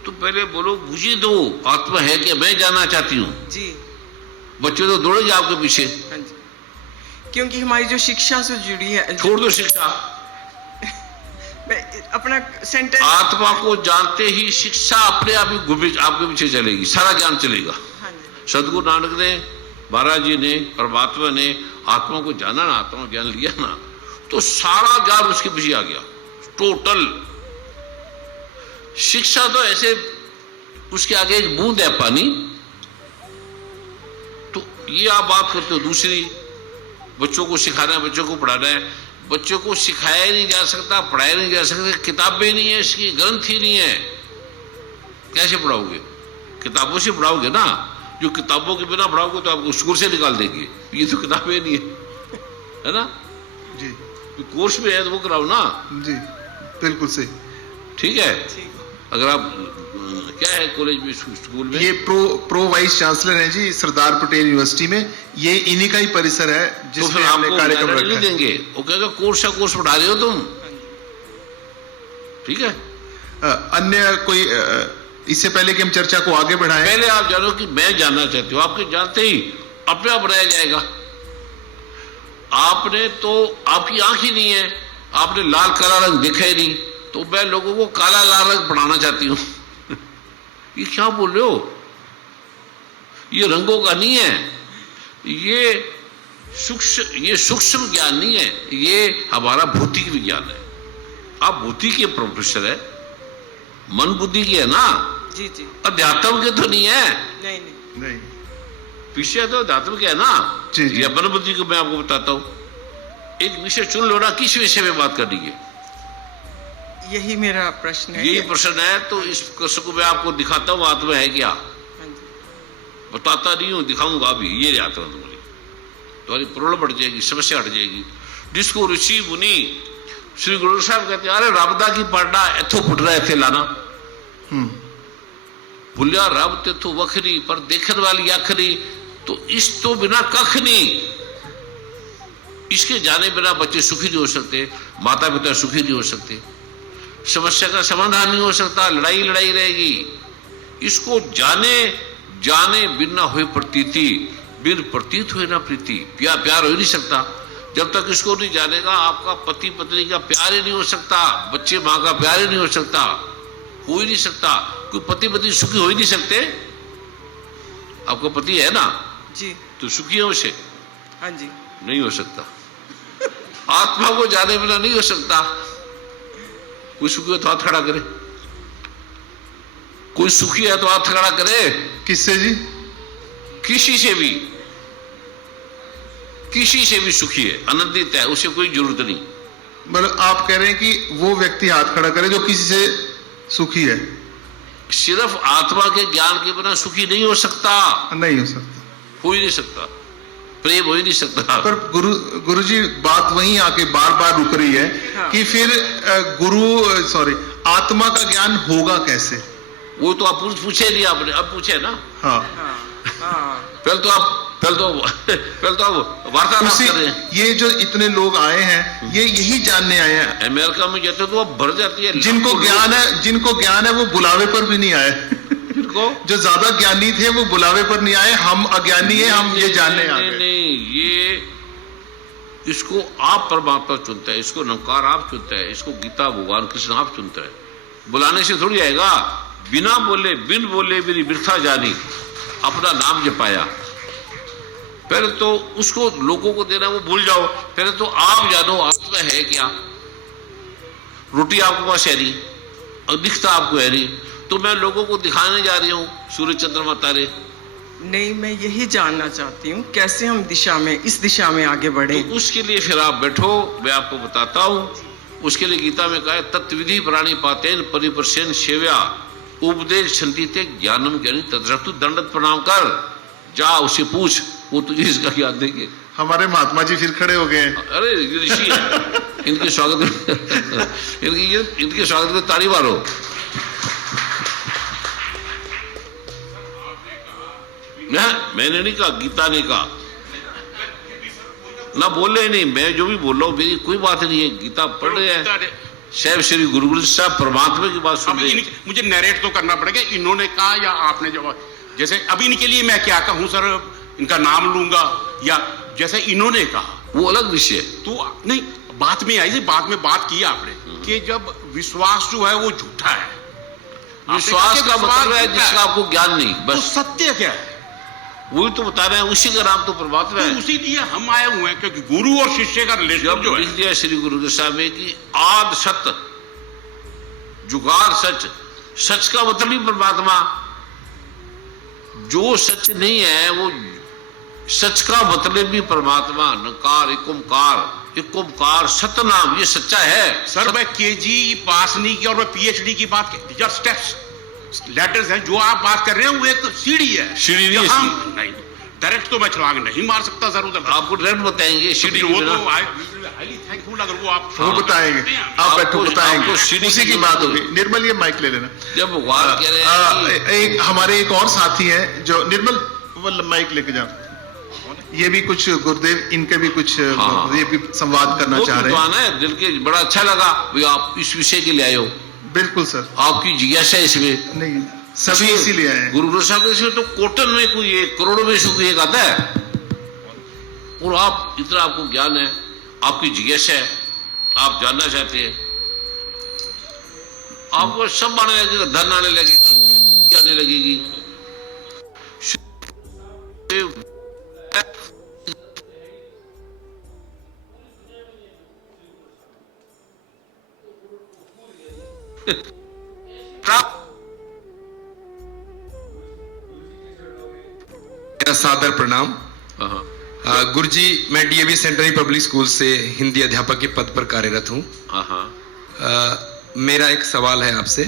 तो पहले बोलो मुझे दो, आत्मा है क्या, मैं जानना चाहती हूँ। जी। बच्चे तो दौड़ेंगे आपके पीछे। हाँ जी। क्योंकि हमारी जो शिक्षा से जुड़ी है, छोड़ दो शिक्षा, मैं अपना सेंटेंस। आत्मा को जानते ही शिक्षा अपने आप ही आपके पीछे चलेगी, सारा ज्ञान चलेगा। हाँ जी। सदगुरु नानक ने, महाराज जी ने, परमात्मा ने आत्मा को जाना ना, आत्मा ज्ञान लिया ना, तो सारा ज्ञान उसके पीछे आ गया टोटल। शिक्षा तो ऐसे उसके आगे एक बूंद है पानी। तो ये आप बात करते हो। दूसरी, बच्चों को सिखाना है, बच्चों को पढ़ाना है। बच्चों को सिखाया नहीं जा सकता, पढ़ाया नहीं जा सकता, किताबें नहीं है, इसकी ग्रंथ ही नहीं है, कैसे पढ़ाओगे? किताबों से पढ़ाओगे ना। जो किताबों के बिना पढ़ाओगे तो आपको स्कूल से निकाल देंगे। ये तो किताबें नहीं है ना जी। तो कोर्स में है तो वो कराओ ना। जी बिल्कुल सही। ठीक है। ठीक। अगर आप क्या है कॉलेज में, स्कूल में, ये प्रो वाइस चांसलर है जी सरदार पटेल यूनिवर्सिटी में। ये इन्हीं का ही परिसर है तो जिसमें फिर हमने आपको कार्यक्रम नहीं रखा है। देंगे। वो कहेगा कोर्स पढ़ा रहे हो तुम। ठीक है। अन्य कोई इससे पहले कि हम चर्चा को आगे बढ़ाएं, पहले आप जानो कि मैं जानना चाहती हूँ। आपके जानते ही अपने आप बनाया जाएगा। आपने तो, आपकी आंख ही नहीं है, आपने लाल काला रंग देखा ही नहीं, तो मैं लोगों को काला लाल रंग पढ़ाना चाहती हूँ। ये क्या बोल रहे हो? ये रंगों का नहीं है, ये सूक्ष्म ज्ञान नहीं है, ये हमारा भौतिक विज्ञान है। आप भौतिक के प्रोफेसर है, मन बुद्धि की है ना। जी जी। अध्यात्म के तो नहीं है। नहीं नहीं। नहीं विषय तो अध्यात्म के है ना। जी, जी। ये मन बुद्धि को मैं आपको बताता हूं। एक विषय चुन लो ना, किस विषय में बात करनी है। यही मेरा प्रश्न है। यही प्रश्न है, तो इस प्रश्न को मैं आपको दिखाता हूँ। आत्मा है क्या? हाँ जी। बताता नहीं हूं, दिखाऊंगा अभी। ये आत्मा तुम्हारी, तुम्हारी प्रॉब्लम हट जाएगी, समस्या हट जाएगी। जिसको ऋषि मुनि श्री गुरु साहब कहते हैं, अरे रबदा की पढ़ना इथो फुट रहा थे लाना, भुलिया रब तेथो वखरी, पर देखने वाली आखरी, तो इस तो बिना कख नहीं। इसके जाने बिना बच्चे सुखी नहीं हो सकते, माता पिता सुखी नहीं हो सकते, समस्या का समाधान नहीं हो सकता, लड़ाई लड़ाई रहेगी। इसको जाने बिना हुए प्रतीति, बिन प्रतीत हुए ना प्रीति। प्यार हो ही नहीं सकता जब तक इसको नहीं जानेगा। आपका पति पत्नी का प्यार ही नहीं हो सकता, बच्चे माँ का प्यार ही नहीं हो सकता, हो ही नहीं सकता। कोई पति पत्नी सुखी हो ही नहीं सकते। आपका पति है ना जी। तो सुखी है उसे? हाँ जी। नहीं हो सकता। आत्मा को जाने बिना नहीं हो सकता। कोई सुखी हो तो हाथ खड़ा करे, कोई सुखी है तो हाथ खड़ा करे। किससे जी? किसी से भी सुखी है, आनंदित है, उसे कोई जरूरत नहीं। मतलब आप कह रहे हैं कि वो व्यक्ति हाथ खड़ा करे जो किसी से सुखी है? सिर्फ आत्मा के ज्ञान के बिना सुखी नहीं हो सकता। नहीं हो सकता, हो ही नहीं सकता, प्रेम हो ही नहीं सकता। पर गुरु जी बात वहीं आके बार बार रुक रही है। हाँ। कि फिर आत्मा का ज्ञान होगा कैसे? वो तो आप पूछे नहीं आपने, अब पूछे ना। हाँ, हाँ हाँ पहले तो आप वार्तालाप उसी कर रहे हैं। ये जो इतने लोग आए हैं ये यही जानने आए हैं। अमेरिका में जाते तो अब भर जाती है। जिनको ज्ञान है वो बुलावे पर भी नहीं आए। जिनको जो ज्यादा ज्ञानी थे वो बुलावे पर नहीं आए, हम अज्ञानी हैं, हम ये जानने आ गए। नहीं, ये इसको आप परमात्मा चुनता है, इसको नकार आप चुनता है, इसको गीता भगवान कृष्ण आप चुनता है। बुलाने से थोड़ी आएगा। बिना बोले बिन बोले मेरी बिरथा जानी, अपना नाम जपाया। पहले तो उसको लोगों को देना वो भूल जाओ, पहले तो आप जानो आत्मा है क्या। रोटी आपके पास है नहीं और दिखता आपको है नहीं, तो मैं लोगों को दिखाने जा रही हूं सूर्य चंद्रमा तारे। नहीं, मैं यही जानना चाहती हूँ कैसे हम इस दिशा में आगे बढ़े। तो उसके लिए फिर आप बैठो, मैं आपको बताता हूं। उसके लिए गीता में कहा है तत्विधि प्राणी पातेन परिप्रसेन सेव्या उपदेश छंदिते ज्ञानम ज्ञानी तद्रतु दंडत प्रणाम कर। जा उससे पूछ, वो तुझे इसका ज्ञान देंगे। हमारे महात्मा जी फिर खड़े हो गए हैं। अरे ये ऋषि है, इनके स्वागत में इनके स्वागत में ताली मारो। मैंने नहीं कहा, गीता ने कहा ना। बोले नहीं, मैं जो भी बोल रहा हूँ मेरी कोई बात नहीं है। गीता पढ़ रहे हैं, साहब श्री गुरु ग्रंथ साहब परमात्मा की बात सुन रहे हैं। मुझे नरेट तो करना पड़ेगा, इन्होंने कहा या आपने जवाब। जैसे अब इनके लिए मैं क्या कहूं सर, इनका नाम लूंगा या जैसे इन्होंने कहा, वो अलग विषय। तो नहीं, बात में आई थी, बाद में बात की आपने कि जब विश्वास जो है वो झूठा है। विश्वास का मतलब है जिसका आपको ज्ञान नहीं, तो बस सत्य क्या है वही तो बता रहे हैं। उसी का नाम तो परमात्मा तो है। उसी लिए हम आए हुए हैं, क्योंकि गुरु और शिष्य का रिलेशन जब जो लिख है। दिया श्री गुरु ग्रंथ साहब में कि आद सत्य जुगाड़ सच, सच का मतलब ही परमात्मा। जो सच नहीं है वो सच का मतलब भी परमात्मा। नकार एक ओंकार सतनाम, ये सच्चा है। सर मैं केजी पास नहीं किया और मैं पीएचडी की बात की, these are steps, लेटर्स हैं। जो आप बात कर रहे हैं वो एक सीढ़ी है। सीढ़ी नहीं है, जहां- नहीं डायरेक्ट तो मैं छलांग नहीं मार सकता सर उधर। आपको डायरेक्ट बताएंगे सीढ़ी वो की तो बिना। हाईली थैंकफुल अगर वो आप वो बताएंगे, आप बैठो आपको बताएंगे। सीढ़ी उसी की की बात जरूरत होगी। निर्मल ये माइक ले लेना। जब भगवान कह रहे हैं कि एक हमारे एक और साथी हैं जो निर्मल वो माइक लेके जाओ। ये भी कुछ गुरुदेव, इनके भी कुछ हाँ। ये भी संवाद करना वो चाह रहे हैं। विद्वान है, दिल के बड़ा अच्छा लगा भाई आप इस विषय के लिए आए हो। बिल्कुल सर, आपकी जिज्ञासा है इसमें। नहीं सभी इसीलिए आए हैं। गुरु ग्रंथ साहब के इसमें तो कोटन में कोई एक करोड़ों में से कोई एक आता है। और आप इतना आपको ज्ञान है, आपकी जिज्ञासा है, आप जानना चाहते हैं, आपको सब आने लगेगा, धन आने लगेगी, क्या आने लगेगी। मेरा सादर प्रणाम। गुरुजी, मैं डीएवी सेंट्रल पब्लिक स्कूल से हिंदी अध्यापक के पद पर कार्यरत हूँ। मेरा एक सवाल है आपसे।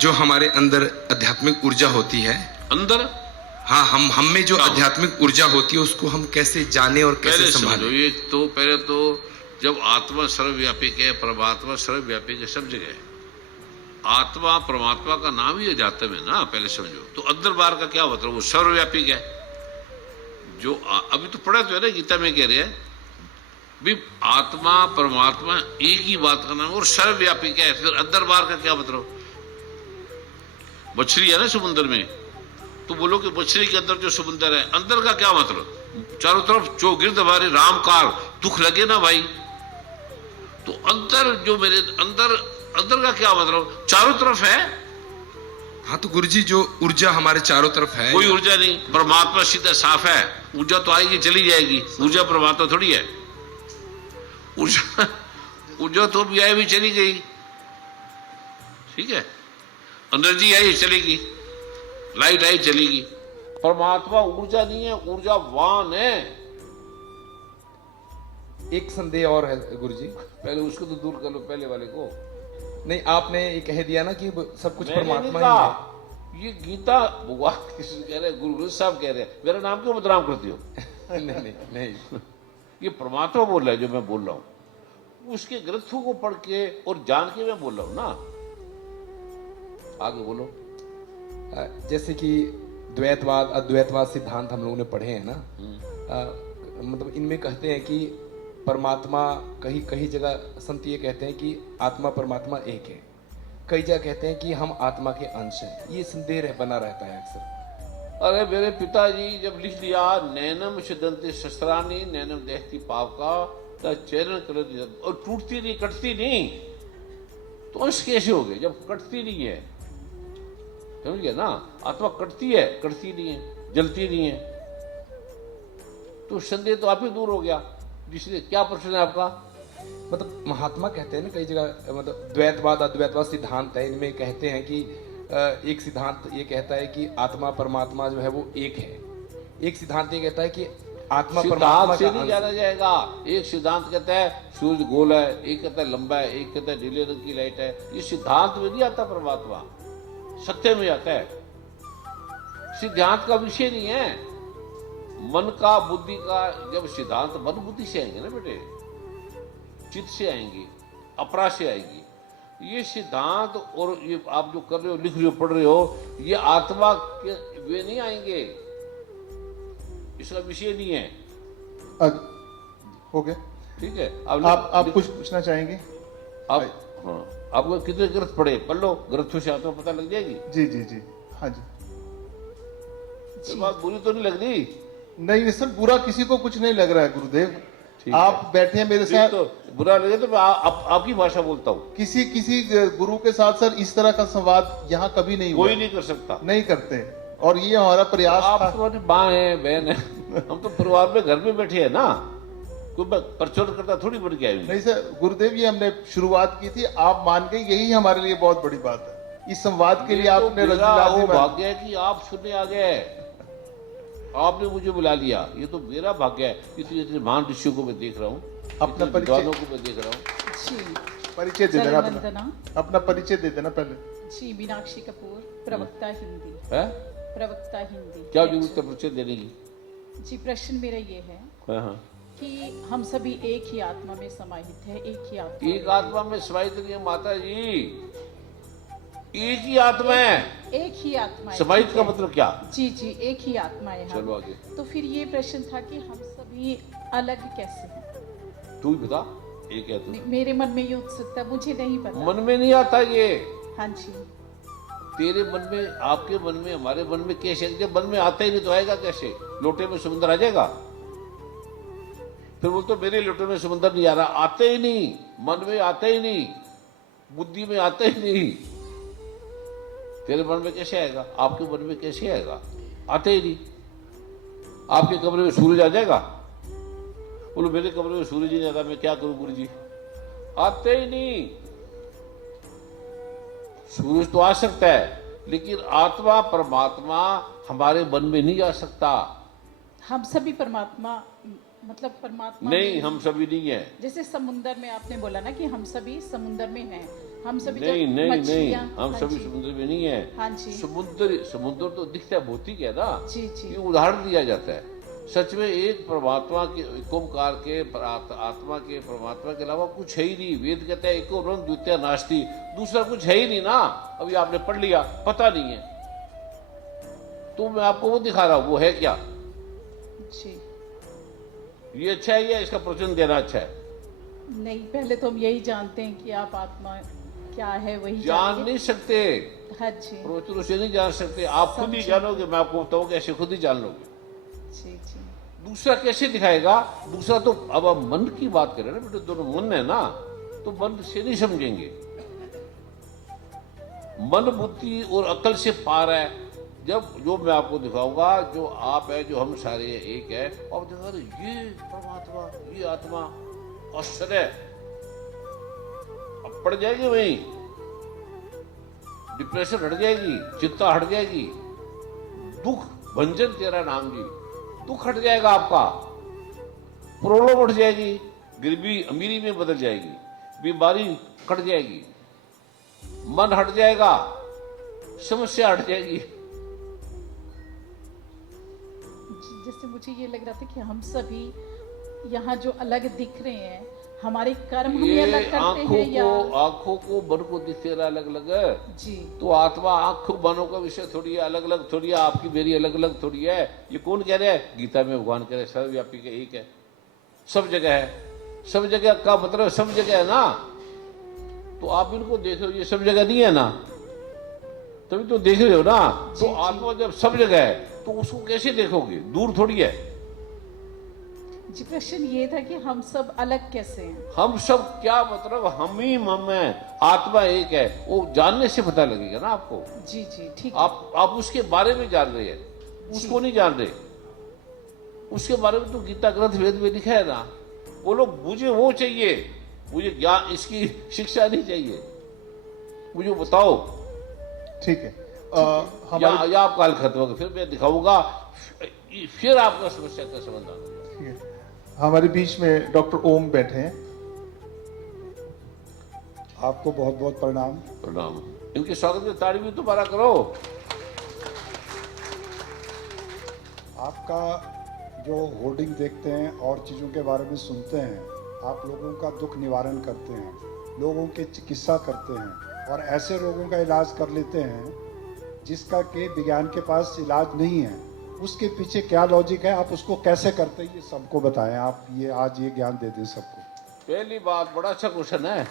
जो हमारे अंदर आध्यात्मिक ऊर्जा होती है, अंदर हाँ, हम में जो आध्यात्मिक ऊर्जा होती है उसको हम कैसे जाने और कैसे संभालें? एक तो पहले तो जब आत्मा सर्वव्यापी है, परमात्मा सर्वव्यापी है सब जगह। आत्मा परमात्मा का नाम ही अध्यात्म है ना, पहले समझो। तो अंदर बाहर का क्या मतलब, वो सर्वव्यापी है। जो अभी तो पढ़ा तो है ना, गीता में कह रहे हैं भी आत्मा परमात्मा एक ही बात का नाम और सर्वव्यापी है। फिर अंदर बाहर का क्या मतलब? मछली है ना समुद्र में, तो बोलो कि मछली के अंदर जो समुद्र है, अंदर का क्या मतलब? चारों तरफ जो गिर्द हमारे रामकार दुख लगे ना भाई, तो अंदर जो मेरे अंदर का क्या मतलब? चारों तरफ है। हाँ, तो गुरुजी जो ऊर्जा हमारे चारों तरफ है, कोई ऊर्जा नहीं, परमात्मा सीधा साफ है। ऊर्जा तो आएगी चली जाएगी, ऊर्जा परमात्मा थोड़ी है। ऊर्जा तो भी आई भी चली गई, ठीक है। एनर्जी आई चलेगी, लाइट आई चलेगी। परमात्मा ऊर्जा नहीं है, ऊर्जावान है। एक संदेह और है गुरुजी। पहले उसको तो दूर कर लो, पहले वाले को। नहीं, आपने ये कह दिया ना कि सब कुछ मैंने परमात्मा नहीं ही है। कहा। ये गीता भगवान कृष्ण कह रहे हैं, गुरु ग्रंथ साहब कह रहे हैं। मेरा नाम क्यों बदनाम करती हो? नहीं। ये परमात्मा बोल रहा है जो मैं बोल रहा हूं, उसके ग्रंथों को पढ़ के और जान के मैं बोल रहा हूं ना। आगे बोलो। जैसे कि द्वैतवाद अद्वैतवाद सिद्धांत हम लोगों ने पढ़े हैं ना, मतलब इनमें कहते हैं कि परमात्मा, कहीं कहीं जगह संत ये कहते हैं कि आत्मा परमात्मा एक है, कई जगह कहते हैं कि हम आत्मा के अंश हैं। ये संदेह बना रहता है अक्सर। अरे मेरे पिताजी जब लिख दिया नैनम सिद्धंति शस्त्रानी नैनम देहती पावका तो चरण कर, और टूटती नहीं कटती नहीं, तो अंश कैसे हो गए जब कटती नहीं है? समझ गया ना, आत्मा कटती है, कटती नहीं है, जलती नहीं है, तो संदेह तो आप ही दूर हो गया। जिसलिए क्या प्रश्न है आपका? मतलब महात्मा कहते हैं ना कई जगह, मतलब द्वैतवाद अद्वैतवाद सिद्धांत है, इनमें कहते हैं कि एक सिद्धांत ये कहता है कि आत्मा परमात्मा जो है वो एक है, एक सिद्धांत ये कहता है कि आत्मा परमात्मा से का नहीं अंश जाना जाएगा। एक सिद्धांत कहता है सूर्य गोल है, एक कहता है लंबा है, एक कहता है नीले रंग की लाइट है। ये सिद्धांत में नहीं आता, परमात्मा सत्य में आता है। सिद्धांत का विषय नहीं है, मन का बुद्धि का। जब सिद्धांत मन बुद्धि से आएंगे ना बेटे, चित्त से आएंगी, अपरा से आएंगी। ये सिद्धांत और ये आप जो कर रहे हो, लिख रहे हो, पढ़ रहे हो, ये आत्मा के वे नहीं आएंगे, इसका विषय नहीं है। हो गया, ठीक है। आप कुछ पूछना चाहेंगे? आप हाँ, आपको कितने ग्रंथ पढ़े, पढ़ लो, ग्रंथों से आत्मा पता लग जाएगी। जी जी जी, हाँ जी। तो बात बुरी तो नहीं लग रही? नहीं सर, बुरा किसी को कुछ नहीं लग रहा है गुरुदेव। आप बैठे हैं मेरे साथ, तो बुरा लगे तो मैं आपकी भाषा बोलता हूँ। किसी गुरु के साथ सर इस तरह का संवाद यहाँ कभी नहीं हुआ, कोई नहीं कर सकता, नहीं करते। और ये हमारा प्रयास आप था। तुम्हारी माँ है, बहन है, हम तो परिवार में घर में बैठे हैं ना, कोई प्रचोदन करता थोड़ी बढ़ गया। नहीं सर गुरुदेव, ये हमने शुरुआत की थी, आप मान गए, यही हमारे लिए बहुत बड़ी बात है। इस संवाद के लिए आपने भाग्य है कि आप सुनने आ गए, आपने मुझे बुला लिया, ये तो मेरा भाग्य है। इतने महान ऋषियों को मैं देख रहा हूँ, अपने विद्वानों को मैं देख रहा हूँ। परिचय दे देना, अपना परिचय दे देना पहले। जी, मीनाक्षी कपूर, प्रवक्ता हिंदी है, प्रवक्ता हिंदी। क्या जरूरत है परिचय देने की? जी, प्रश्न मेरा ये है कि हम सभी एक ही आत्मा में समाहित है, एक ही आत्मा। एक आत्मा में समाहित नहीं है माता जी, एक ही आत्मा है। एक ही आत्मा है। समाहित का मतलब क्या? जी जी, एक ही आत्मा है। चलो आगे। तो फिर ये प्रश्न था कि हम सभी अलग कैसे हैं? तू बता, एक है तू। मेरे मन में ये उत्सुकता, मुझे नहीं पता। मन में नहीं आता ये। हाँ जी। तेरे मन में, आपके मन में, हमारे मन में कैसे? जब मन में आता ही नहीं तो आएगा कैसे? लोटे में समुद्र आ जाएगा? फिर बोल तो मेरे लोटे में समुद्र नहीं आ रहा, आते ही नहीं, मन में आता ही नहीं, बुद्धि में आता ही नहीं। तेरे मन में कैसे आएगा? आपके मन में कैसे आएगा? आते ही नहीं। आपके कमरे में सूरज आ जाएगा? बोलो मेरे कमरे में सूरज ही नहीं आता, मैं क्या करूं गुरु जी? आते ही नहीं। सूरज तो आ सकता है, लेकिन आत्मा परमात्मा हमारे मन में नहीं आ सकता। हम सभी परमात्मा, मतलब परमात्मा नहीं, हम सभी नहीं है। जैसे समुद्र में आपने बोला ना कि हम सभी समुद्र में हैं, हम सभी नहीं नहीं नहीं, हम हाँ सभी जी। समुद्र में नहीं है। हाँ जी। समुद्र तो दिखता है, भौतिक है ना। जी जी। ये उदाहरण दिया जाता है। सच में एक परमात्मा के, एक ओंकार के, आत्मा के, परमात्मा के अलावा कुछ है ही नहीं। वेद कहता है एको ब्रह्म द्वितीय नास्ति, दूसरा कुछ है ही नहीं ना। अभी आपने पढ़ लिया, पता नहीं है, तो मैं आपको वो दिखा रहा हूं, वो है क्या। जी। ये अच्छा है या इसका प्रवचन देना अच्छा है? नहीं, पहले तो हम यही जानते हैं कि आप आत्मा क्या है, वही जान नहीं सकते, हाँ जी। प्रवचनों से नहीं जान सकते। आप खुद ही जानोगे, मैं आपको बताऊं कैसे, खुद ही जान लोगे। जी जी। दूसरा कैसे दिखाएगा? दूसरा तो अब आप मन की बात करें ना बेटे, दोनों मन है ना, तो मन से नहीं समझेंगे। मन बुद्धि और अकल से पार है। जब जो मैं आपको दिखाऊंगा, जो आप है, जो हम सारे एक है, आप देखा ये परमात्मा, ये आत्मा, आश्चर्य। अब पड़ जाएगी वहीं, डिप्रेशन हट जाएगी, चिंता हट जाएगी, दुख भंजन तेरा नाम जी, दुख हट जाएगा आपका, प्रॉब्लम उठ जाएगी, गरीबी अमीरी में बदल जाएगी, बीमारी कट जाएगी, मन हट जाएगा, समस्या हट जाएगी। जैसे मुझे ये लग रहा था कि हम सभी यहाँ जो अलग दिख रहे हैं, हमारे कर्म हमें ये अलग करते हैं या आंखों को मन को दिखते रहा अलग अलग जी तो आत्मा आंखों मनों का विषय थोड़ी है, अलग अलग थोड़ी है, आपकी मेरी अलग अलग थोड़ी है। ये कौन कह रहा है? गीता में भगवान कह रहे हैं सर्वव्यापी का एक है, सब जगह है। सब जगह का मतलब सब जगह है ना, तो आप इनको देख रहे हो, ये सब जगह नहीं है ना, तभी तो देख रहे हो ना। तो आत्मा जब सब जगह है तो उसको कैसे देखोगे? दूर थोड़ी है। जी प्रश्न ये था कि हम सब अलग कैसे हैं? हम सब क्या मतलब, हम ही हम हैं, आत्मा एक है, वो जानने से पता लगेगा ना आपको। जी जी ठीक है। आप उसके बारे में जान रहे हैं, उसको नहीं जान रहे। उसके बारे में तो गीता ग्रंथ वेद में लिखा है ना। बोलो मुझे वो चाहिए, मुझे ज्ञान इसकी शिक्षा नहीं चाहिए, मुझे बताओ। ठीक है। या आप काल खत्म होगा, फिर मैं दिखाऊंगा, फिर आपका समस्या का समाधान होगा। ठीक है। हमारे बीच में डॉक्टर ओम बैठे हैं। आपको बहुत बहुत प्रणाम। प्रणाम। इनके स्वागत में ताड़ी भी दोबारा करो। आपका जो होर्डिंग देखते हैं और चीज़ों के बारे में सुनते हैं, आप लोगों का दुख निवारण करते हैं, लोगों के चिकित्सा करते हैं और ऐसे रोगों का इलाज कर लेते हैं जिसका कि विज्ञान के पास इलाज नहीं है। उसके पीछे क्या लॉजिक है, आप उसको कैसे करते हैं, ये सबको बताएं। आप ये आज ये ज्ञान दे दें सबको। पहली बात, बड़ा अच्छा क्वेश्चन है।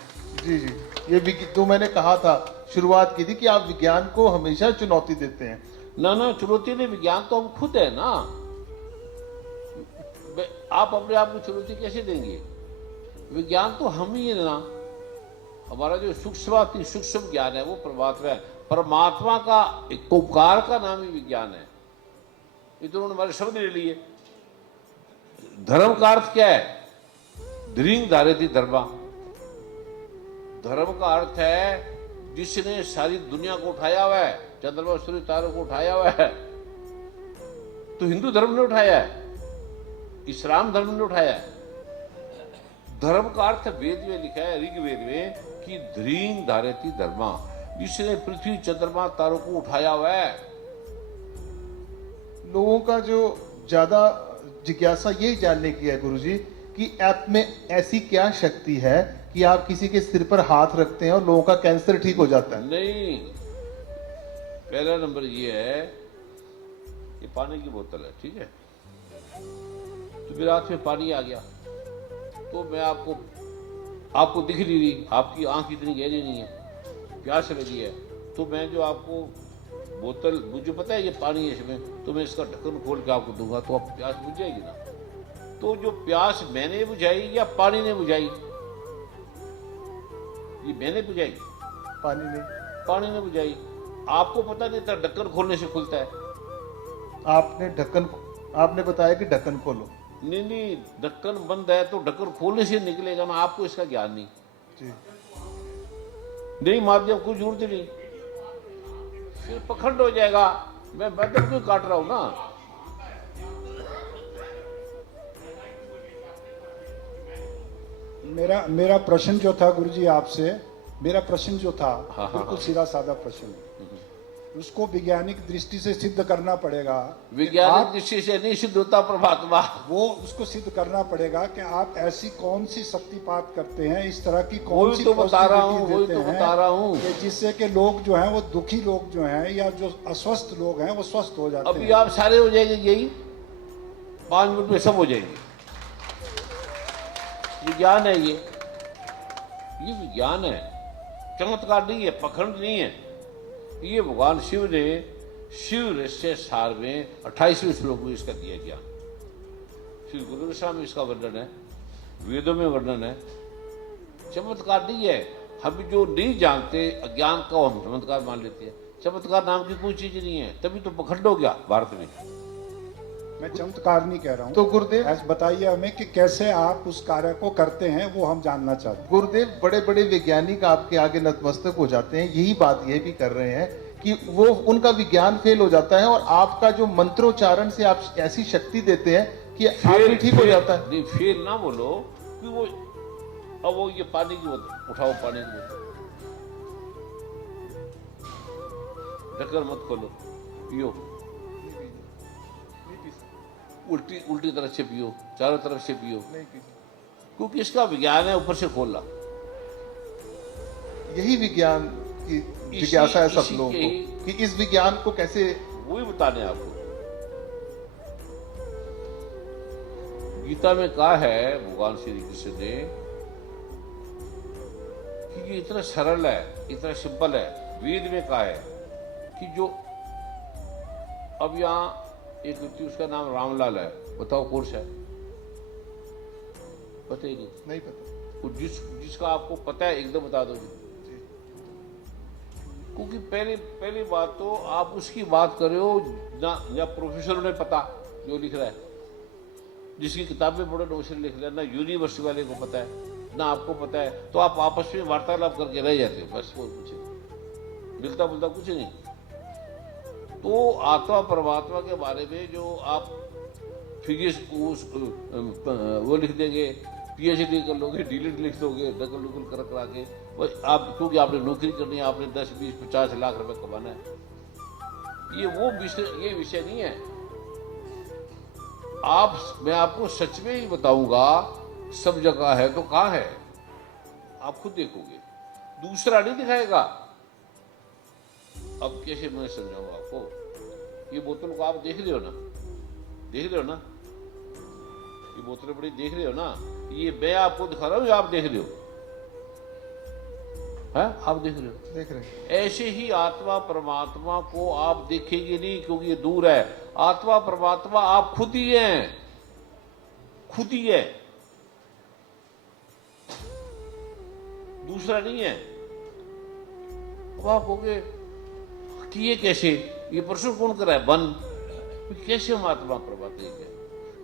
जी जी, ये भी तो मैंने कहा था, शुरुआत की थी कि आप विज्ञान को हमेशा चुनौती देते हैं। ना चुनौती नहीं, विज्ञान तो हम खुद है ना। आप अपने आप को चुनौती कैसे देंगे? विज्ञान तो हम ही है ना। हमारा जो सूक्ष्म ज्ञान है वो परमात्मा है। परमात्मा का एक उपकार का नाम ही विज्ञान है। ये तो उन्होंने हमारे शब्द ले लिए। धर्म का अर्थ क्या है? ध्रींग धारेति धर्मा। धर्म का अर्थ है जिसने सारी दुनिया को उठाया हुआ है, चंद्रमा सूर्य तारों को उठाया हुआ है। तो हिंदू धर्म ने उठाया है, इस्लाम धर्म ने उठाया है। धर्म का अर्थ वेद में लिखा है, ऋग्वेद में, कि ध्रींग धारेति धर्मा, जिसने पृथ्वी चंद्रमा तारों को उठाया हुआ है। लोगों का जो ज्यादा जिज्ञासा यही जानने की है गुरुजी कि ऐप में ऐसी क्या शक्ति है कि आप किसी के सिर पर हाथ रखते हैं और लोगों का कैंसर ठीक हो जाता है। नहीं, पहला नंबर ये है, ये पानी की बोतल है, ठीक है। तो मेरे हाथ में पानी आ गया तो मैं आपको दिख नहीं रही, आपकी आंख इतनी गहरी नहीं है, प्यास लगी है, तो मैं जो आपको बोतल, मुझे पता है ये पानी है इसमें, तो मैं इसका ढक्कन खोल के आपको दूंगा तो आप प्यास बुझ जाएगी ना। तो जो प्यास मैंने बुझाई या पानी ने बुझाई? ये मैंने बुझाई, पानी ने बुझाई। आपको पता नहीं था ढक्कन खोलने से खुलता है। आपने बताया कि ढक्कन खोलो। नहीं, ढक्कन बंद है तो ढक्कन खोलने से निकलेगा ना। आपको इसका ज्ञान नहीं जी। नहीं, माध्यम कोई जरूरत नहीं, फिर पखंड हो जाएगा। मैं बदल क्यों काट रहा हूं ना। मेरा प्रश्न जो था गुरुजी आपसे, मेरा प्रश्न जो था हाँ, बिल्कुल सीधा साधा प्रश्न है। उसको वैज्ञानिक दृष्टि से सिद्ध करना पड़ेगा। वैज्ञानिक दृष्टि से नहीं सिद्ध होता परमात्मा। वो उसको सिद्ध करना पड़ेगा कि आप ऐसी कौन सी शक्तिपात करते हैं, इस तरह की कौन सी पॉजिटिविटी देते हैं कि जिससे कि लोग जो हैं, वो दुखी लोग जो हैं या जो अस्वस्थ लोग हैं, वो स्वस्थ हो जाते हैं। अभी आप सारे हो जाएंगे, यही 5 मिनट में सब हो जाएंगे। विज्ञान है ये विज्ञान है, चमत्कार नहीं है, पखंड नहीं है। ये भगवान शिव ने शिव रहस्य सार में 28वें श्लोक में इसका दिया ज्ञान। श्री गुरु गोस्वामी में इसका वर्णन है, वेदों में वर्णन है। चमत्कार नहीं है। हम जो नहीं जानते, अज्ञान का हम चमत्कार मान लेते हैं। चमत्कार नाम की कोई चीज नहीं है, तभी तो पखंड हो गया भारत में। मैं चमत्कार नहीं कह रहा हूँ। तो गुरुदेव ऐसे बताइए हमें कि कैसे आप उस कार्य को करते हैं, वो हम जानना चाहते हैं। गुरुदेव, बड़े बड़े वैज्ञानिक आपके आगे नतमस्तक हो जाते हैं, यही बात ये भी कर रहे हैं कि वो उनका विज्ञान फेल हो जाता है और आपका जो मंत्रोच्चारण से आप ऐसी शक्ति देते हैं कि आदमी ठीक हो जाता है। नहीं, फेल ना बोलो कि वो, अब वो ये पानी की बोतल उठाओ, पानी की बोतल ढक्कन मत खोलो, पियो। उल्टी तरफ से पियो, चारों तरफ से पियो, क्योंकि इसका विज्ञान है ऊपर से खोलना। यही विज्ञान की जिज्ञासा है सब इसी लोगों के को कि इस विज्ञान को कैसे। वही बताने आपको गीता में कहा है भगवान श्री कृष्ण ने कि ये इतना सरल है, इतना सिंपल है। वेद में कहा है कि जो अब यहाँ एक व्यक्ति, उसका नाम रामलाल है, बताओ कौन सा है? पता ही नहीं पता। वो जिसका आपको पता है एकदम बता दो। क्योंकि पहली बात तो आप उसकी बात कर रहे हो ना प्रोफेसर ने पता जो लिख रहा है, जिसकी किताबें बड़े नौशर लिख रहे हैं, ना यूनिवर्सिटी वाले को पता है ना आपको पता है, तो आप आपस में वार्तालाप करके रह जाते हो, बस वो कुछ नहीं मिलता जुलता कुछ नहीं। तो आत्मा परमात्मा के बारे में जो आप फिजिक्स वो लिख देंगे, पीएचडी कर लोगे, डीलिट लिख दोगे, नकल नुकल करा के, आप क्योंकि आपने नौकरी करनी है, आपने 10, 20, 50 लाख रुपए कमाना है, ये विषय नहीं है। मैं आपको सच में ही बताऊंगा, सब जगह है तो कहाँ है, आप खुद देखोगे, दूसरा नहीं दिखाएगा। अब कैसे मैं समझाऊंगा आपको? ये बोतल को आप देख रहे हो ना, देख रहे हो ना, ये बोतलें बड़ी देख रहे हो ना, ये मैं आपको दिखा रहा हूं, आप देख रहे हो, है आप देख रहे हो, देख रहे हैं। ऐसे ही आत्मा परमात्मा को आप देखेंगे नहीं, क्योंकि ये दूर है। आत्मा परमात्मा आप खुद ही हैं, खुद ही है, दूसरा नहीं है। अब आप कहोगे कि ये कैसे, ये प्रश्न कौन कर रहा है? बन कैसे हम आत्मा परमात्मा है?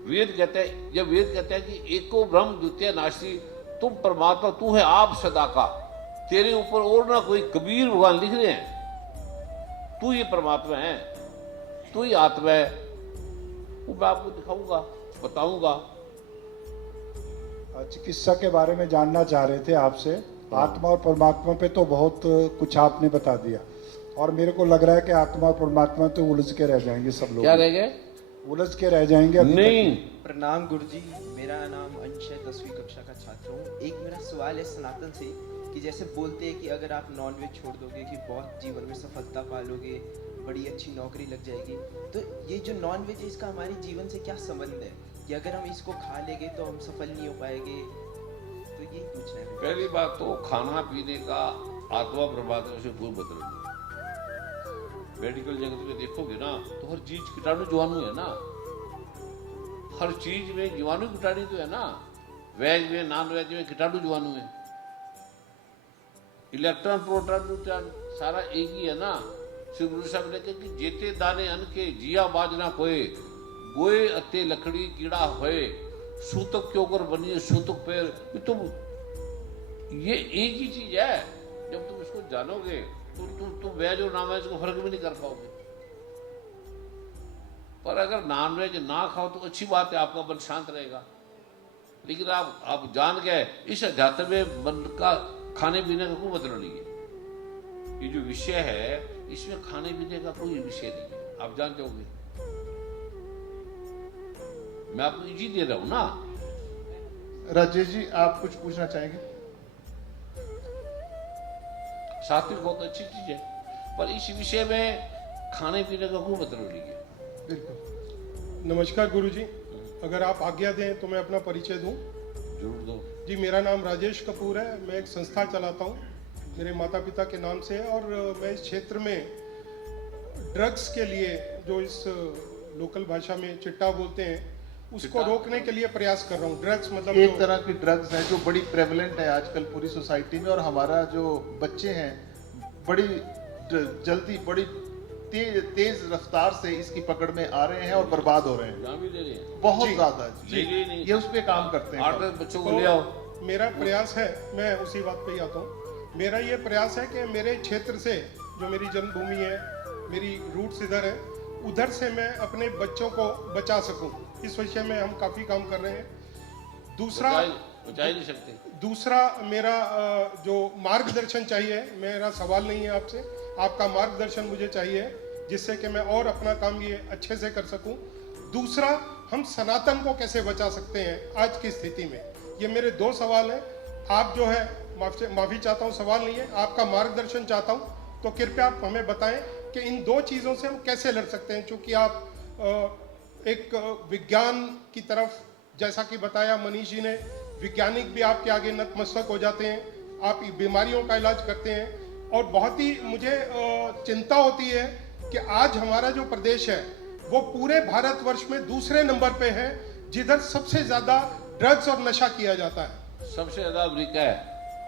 वेद कहता है, जब वेद कहता है कि एको ब्रह्म द्वितीय नास्ति, तुम परमात्मा, तू है आप सदा का, तेरे ऊपर और ना कोई, कबीर भगवान लिख रहे हैं, तू ये परमात्मा है, तू ही आत्मा है। वो मैं आपको दिखाऊंगा, बताऊंगा। चिकित्सा के बारे में जानना चाह रहे थे आपसे। आत्मा और परमात्मा पे तो बहुत कुछ आपने बता दिया, और मेरे को लग रहा है कि आत्मा और परमात्मा तो उलझ के रह जाएंगे सब लोग। क्या रह गए? उलझ के रह जाएंगे अभी नहीं। प्रणाम गुरुजी, मेरा नाम अंश है, 10वीं कक्षा का छात्र हूँ। एक मेरा सवाल है सनातन से कि जैसे बोलते हैं कि अगर आप नॉनवेज छोड़ दोगे कि बहुत जीवन में सफलता पालोगे, बड़ी अच्छी नौकरी लग जाएगी, तो ये जो नॉनवेज है इसका हमारे जीवन से क्या संबंध है कि अगर हम इसको खा लेंगे तो हम सफल नहीं हो पाएंगे? तो यही पूछना है। पहली बात तो खाना पीने का आत्मा परमात्मा से कोई मतलब नहीं। मेडिकल जगत में देखोगे ना तो हर चीज कीटाणु जीवाणु है ना, हर चीज में जीवाणु कीटाणु तो है ना। वेज में, नॉन वेज में कीटाणु जीवाणु है, इलेक्ट्रॉन प्रोटॉन न्यूट्रॉन सारा एक ही है ना। श्री गुरु साहब ने कहा कि जेते दाने अन्न के जिया बाजना कोए, गोए अते लकड़ी कीड़ा होए, सूतक के ऊपर बनिए सूतक पैर। ये एक ही चीज है। जब तुम इसको जानोगे तो तुम वेज और नॉन वेज को फर्क भी नहीं कर पाओगे। पर अगर नॉन वेज ना खाओ तो अच्छी बात है, आपका मन शांत रहेगा। लेकिन आप जान गए इस अध्यात्म में मन का खाने पीने का कोई मतलब नहीं है। ये जो विषय है इसमें खाने पीने का कोई विषय नहीं है, आप जान जाओगे। मैं आपको इजी दे रहा हूं ना। राजेश जी, आप कुछ पूछना चाहेंगे? सात्विक बहुत अच्छी चीज है, पर इस विषय में खाने पीने का कोई मतलब नहीं है। बिल्कुल। नमस्कार गुरुजी, अगर आप आज्ञा दें तो मैं अपना परिचय दूं। जरूर दो। जी, मेरा नाम राजेश कपूर है, मैं एक संस्था चलाता हूं मेरे माता पिता के नाम से, और मैं इस क्षेत्र में ड्रग्स के लिए, जो इस लोकल भाषा में चिट्टा बोलते हैं, उसको रोकने के लिए प्रयास कर रहा हूँ। ड्रग्स मतलब एक तरह की ड्रग्स है जो बड़ी प्रेवलेंट है आजकल पूरी सोसाइटी में, और हमारा जो बच्चे हैं बड़ी जल्दी, बड़ी तेज रफ्तार से इसकी पकड़ में आ रहे हैं और बर्बाद हो रहे हैं। नाम भी ले रहे हैं बहुत जी। ज्यादा ले गए नहीं। ये उस पे काम करते हैं। 8-10 बच्चों को ले आओ। मेरा प्रयास है, मैं उसी बात पे ही आता हूँ। मेरा ये प्रयास है कि मेरे क्षेत्र से, जो मेरी जन्मभूमि है, मेरी रूट्स इधर है, उधर से मैं अपने बच्चों को बचा सकूं। इस विषय में हम काफी काम कर रहे हैं। दूसरा बचा ही नहीं सकते। दूसरा मेरा जो मार्गदर्शन चाहिए, मेरा सवाल नहीं है आपसे, आपका मार्गदर्शन मुझे चाहिए जिससे कि मैं और अपना काम ये अच्छे से कर सकूं। दूसरा, हम सनातन को कैसे बचा सकते हैं आज की स्थिति में? ये मेरे 2 सवाल हैं। आप जो है माफ़ी चाहता हूँ, सवाल नहीं है, आपका मार्गदर्शन चाहता हूँ। तो कृपया आप हमें बताएं कि इन 2 चीज़ों से हम कैसे लड़ सकते हैं, क्योंकि आप एक विज्ञान की तरफ, जैसा कि बताया मनीष जी ने, वैज्ञानिक भी आपके आगे नतमस्तक हो जाते हैं, आप बीमारियों का इलाज करते हैं। और बहुत ही मुझे चिंता होती है कि आज हमारा जो प्रदेश है वो पूरे भारतवर्ष में दूसरे नंबर पे है, जिधर सबसे ज्यादा ड्रग्स और नशा किया जाता है। सबसे ज्यादा अमेरिका है,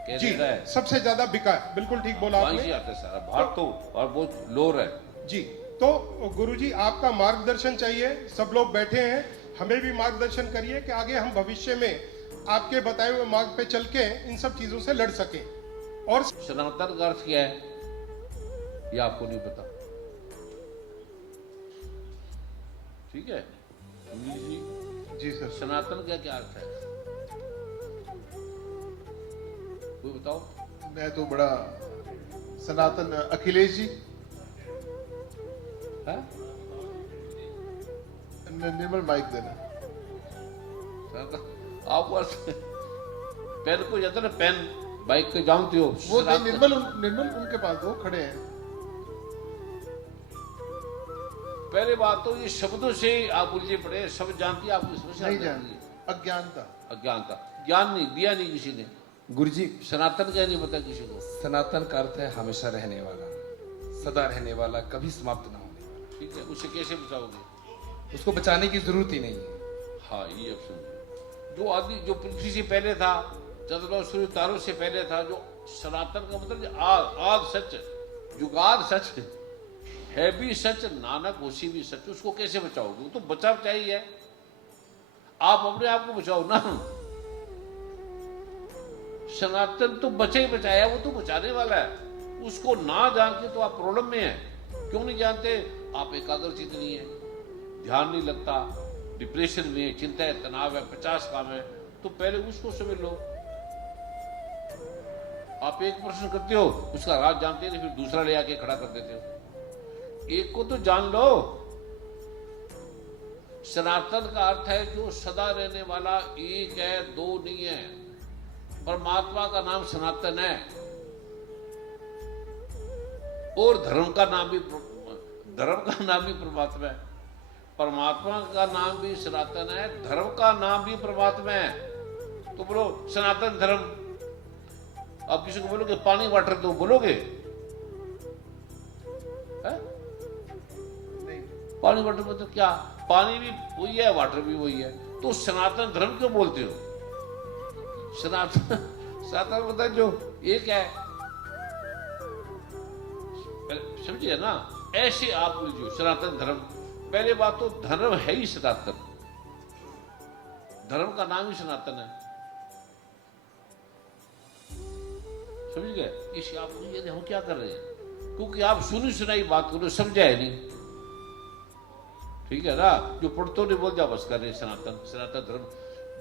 जी, कनाडा है, सबसे ज्यादा बिका है। बिल्कुल ठीक बोला वहीं से आपने। आता है सारा। भारत तो और बहुत लोर है। जी, तो गुरुजी आपका मार्गदर्शन चाहिए। सब लोग बैठे हैं, हमें भी मार्गदर्शन करिए कि आगे हम भविष्य में आपके बताए हुए मार्ग पे चल के इन सब चीजों से लड़ सकें। और सनातन का अर्थ क्या है ये आपको नहीं पता, ठीक है अनिल जी? जी सर। सनातन का क्या अर्थ है, कोई बताओ? मैं तो बड़ा सनातन, अखिलेश जी है? निर्मल माइक देना। आपको पेन को जाता ना, पेन बाइक को जानते हो? वो नहीं, निर्मल उनके पास वो खड़े हैं। पहले बात तो ये शब्दों से आप उलझे पड़े, शब्द जानती आपकी समस्या नहीं जानती, अज्ञानता। अज्ञानता, ज्ञान नहीं दिया, नहीं किसी ने। गुरुजी, सनातन क्या नहीं पता किसी को? सनातन का अर्थ है हमेशा रहने वाला, सदा रहने वाला, कभी समाप्त ना होने वाला। ठीक है, उससे कैसे बचाओगे? उसको बचाने की जरूरत ही नहीं है। हाँ, ये अब सुनो, जो आदि जो पृथ्वी से पहले था, चंद्रमा सूर्य तारों से पहले था, जो सनातन का मतलब आद सच, जुगाद सच है, भी सच, नानक होशी भी सच। उसको कैसे बचाओगे? वो तो बचाव चाहिए, आप अपने आप को बचाओ ना। सनातन तो बचे ही बचाया, वो तो बचाने वाला है। उसको ना जान के तो आप प्रॉब्लम में है। क्यों नहीं जानते? आप एकाग्रचित नहीं है, ध्यान नहीं लगता, डिप्रेशन में है, चिंता है, तनाव है, 50 काम है। तो पहले उसको समझ लो। आप एक प्रश्न करते हो, उसका राज जानते नहीं, फिर दूसरा ले आके खड़ा कर देते हो। एक को तो जान लो। सनातन का अर्थ है जो सदा रहने वाला, एक है, दो नहीं है। परमात्मा का नाम सनातन है, और धर्म का नाम भी परमात्मा है। परमात्मा का नाम भी सनातन है, धर्म का नाम भी परमात्मा है। तो बोलो सनातन धर्म। आप किसी को बोलोगे पानी वाटर दो, बोलोगे? है? पानी वाटर मतलब क्या? पानी भी वही है, वाटर भी वही है। तो सनातन धर्म क्यों बोलते हो? सनातन मतलब जो एक है, समझिए ना? ऐसे आप बोलिए सनातन धर्म। पहले बात तो धर्म है ही सनातन, धर्म का नाम ही सनातन है, समझ गए? इसे आप ये हम क्या कर रहे हैं? क्योंकि आप सुनी सुनाई बात करो, समझा है नहीं, ठीक है ना? जो पढ़तो नहीं बोल जा बस कर रहे। सनातन धर्म,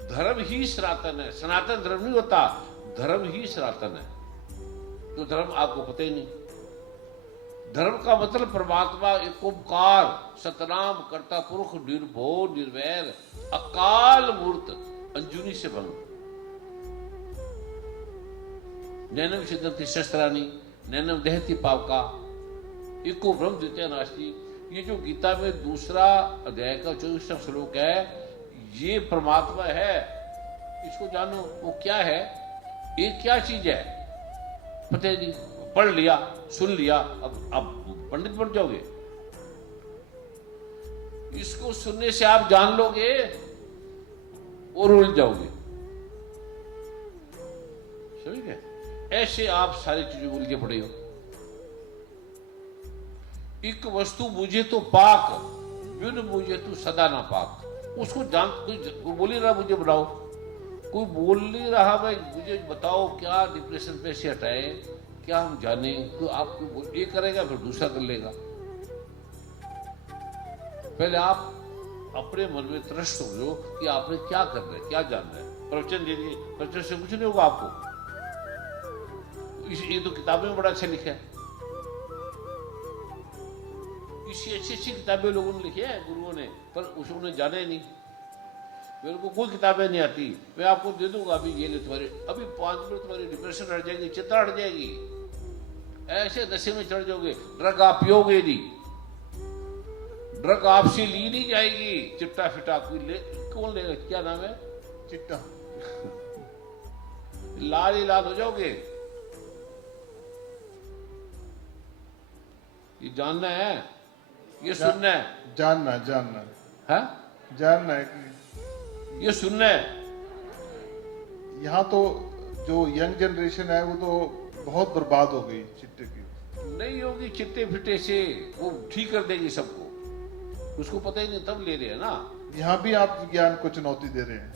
धर्म ही सनातन है। सनातन धर्म नहीं होता, धर्म ही सनातन है। तो धर्म आपको पता ही नहीं। धर्म का मतलब परमात्मा एक ओंकार, सतनाम करता पुरुष, निर्भो निर्वैर, अकाल मूर्त, अंजुनी से भंग, नैनम सिद्धंति शस्त्राणी, नैनम दहति पावका, एको ब्रह्म द्वितीय नास्ति। ये जो गीता में दूसरा अध्याय का 24वां श्लोक है, ये परमात्मा है, इसको जानो। वो क्या है? ये क्या चीज है? पता नहीं। पढ़ लिया, सुन लिया, अब पंडित बन जाओगे? इसको सुनने से आप जान लोगे और उलझ जाओगे, समझ गए? ऐसे आप सारी चीजों उलझे पड़े हो। एक वस्तु मुझे तो पाक, बिन मुझे तो सदा ना पाक। उसको जान, कोई बोल ही रहा मुझे बनाओ, कोई बोल नहीं रहा भाई मुझे बताओ क्या डिप्रेशन पे से हटाए, क्या हम जाने? तो आप ये करेगा फिर दूसरा कर लेगा। पहले आप अपने मन में तृष्ट हो जो कि आपने क्या करना है, क्या जानना है। प्रवचन दीजिए, प्रवचन से कुछ नहीं होगा आपको। ये तो किताबें में बड़ा अच्छा लिखा है, इसी अच्छी अच्छी किताबें लोगों ने लिखी है गुरुओं ने, पर उन्होंने जाने नहीं। मेरे को कोई किताबें नहीं आती, मैं आपको दे दूंगा अभी, ये ले तुम्हारे, अभी 5 मिनट तुम्हारी डिप्रेशन हट जाएगी, चिंता हट जाएगी, ऐसे नशे में चढ़ जाओगे। ड्रग आप पियोगे नहीं, ड्रग आपसे ली नहीं जाएगी, चिट्टा फिटा कोई ले, कौन लेगा, क्या नाम है, चिट्टा, लाल ही लाल हो जाओगे। ये जानना है, ये सुनना है, जानना है? जानना है कि ये सुनना है। यहाँ तो जो यंग जनरेशन है वो तो बहुत बर्बाद हो गई चिट्टे की। नहीं होगी चिट्टे फिटे से, वो ठीक कर देगी सबको, उसको पता ही नहीं तब ले रहे हैं ना। यहाँ भी आप विज्ञान को चुनौती दे रहे हैं।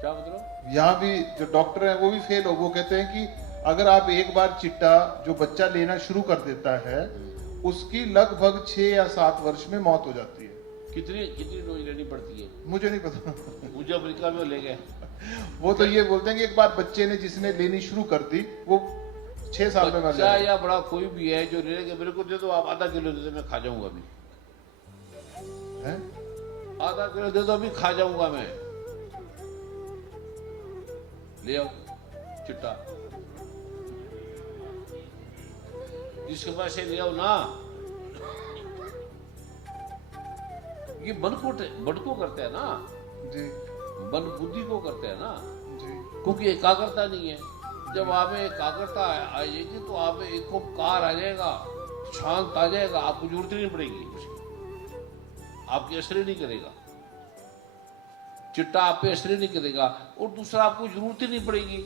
क्या मतलब? यहाँ भी जो डॉक्टर हैं वो भी फेल हो, वो कहते हैं कि अगर आप एक बार चिट्टा जो बच्चा लेना शुरू कर देता है उसकी लगभग 6 या 7 वर्ष में मौत हो जाती है। कितनी डोज लेनी पड़ती है? मुझे नहीं पता। मुझे अमेरिका में ले गए, वो तो ये बोलते हैं कि एक बार बच्चे ने जिसने लेनी शुरू कर दी वो 6 साल में मर बच्चा जाएगा। या बड़ा कोई भी है जो ले लेगा, मेरे को दे दो आप, आधा किलो दे दो, मैं खा जाऊंगा अभी, हैं? आधा किलो दे दो अभी, खा जाऊंगा मैं, ले आओ चिट्टा, जिसके पास से ले आओ ना। ये मन को करते हैं ना जी मन बुद्धि को करते हैं ना, जी क्योंकि एकाग्रता नहीं है। जब आप में एकाग्रता आ जाएगी तो आप में एकोपकार आ जाएगा, शांत आ जाएगा, आपको जरूरत नहीं पड़ेगी उसकी, आपकी असर नहीं करेगा, चिट्टा आप पे असर नहीं करेगा, और दूसरा आपको जरूरत ही नहीं पड़ेगी।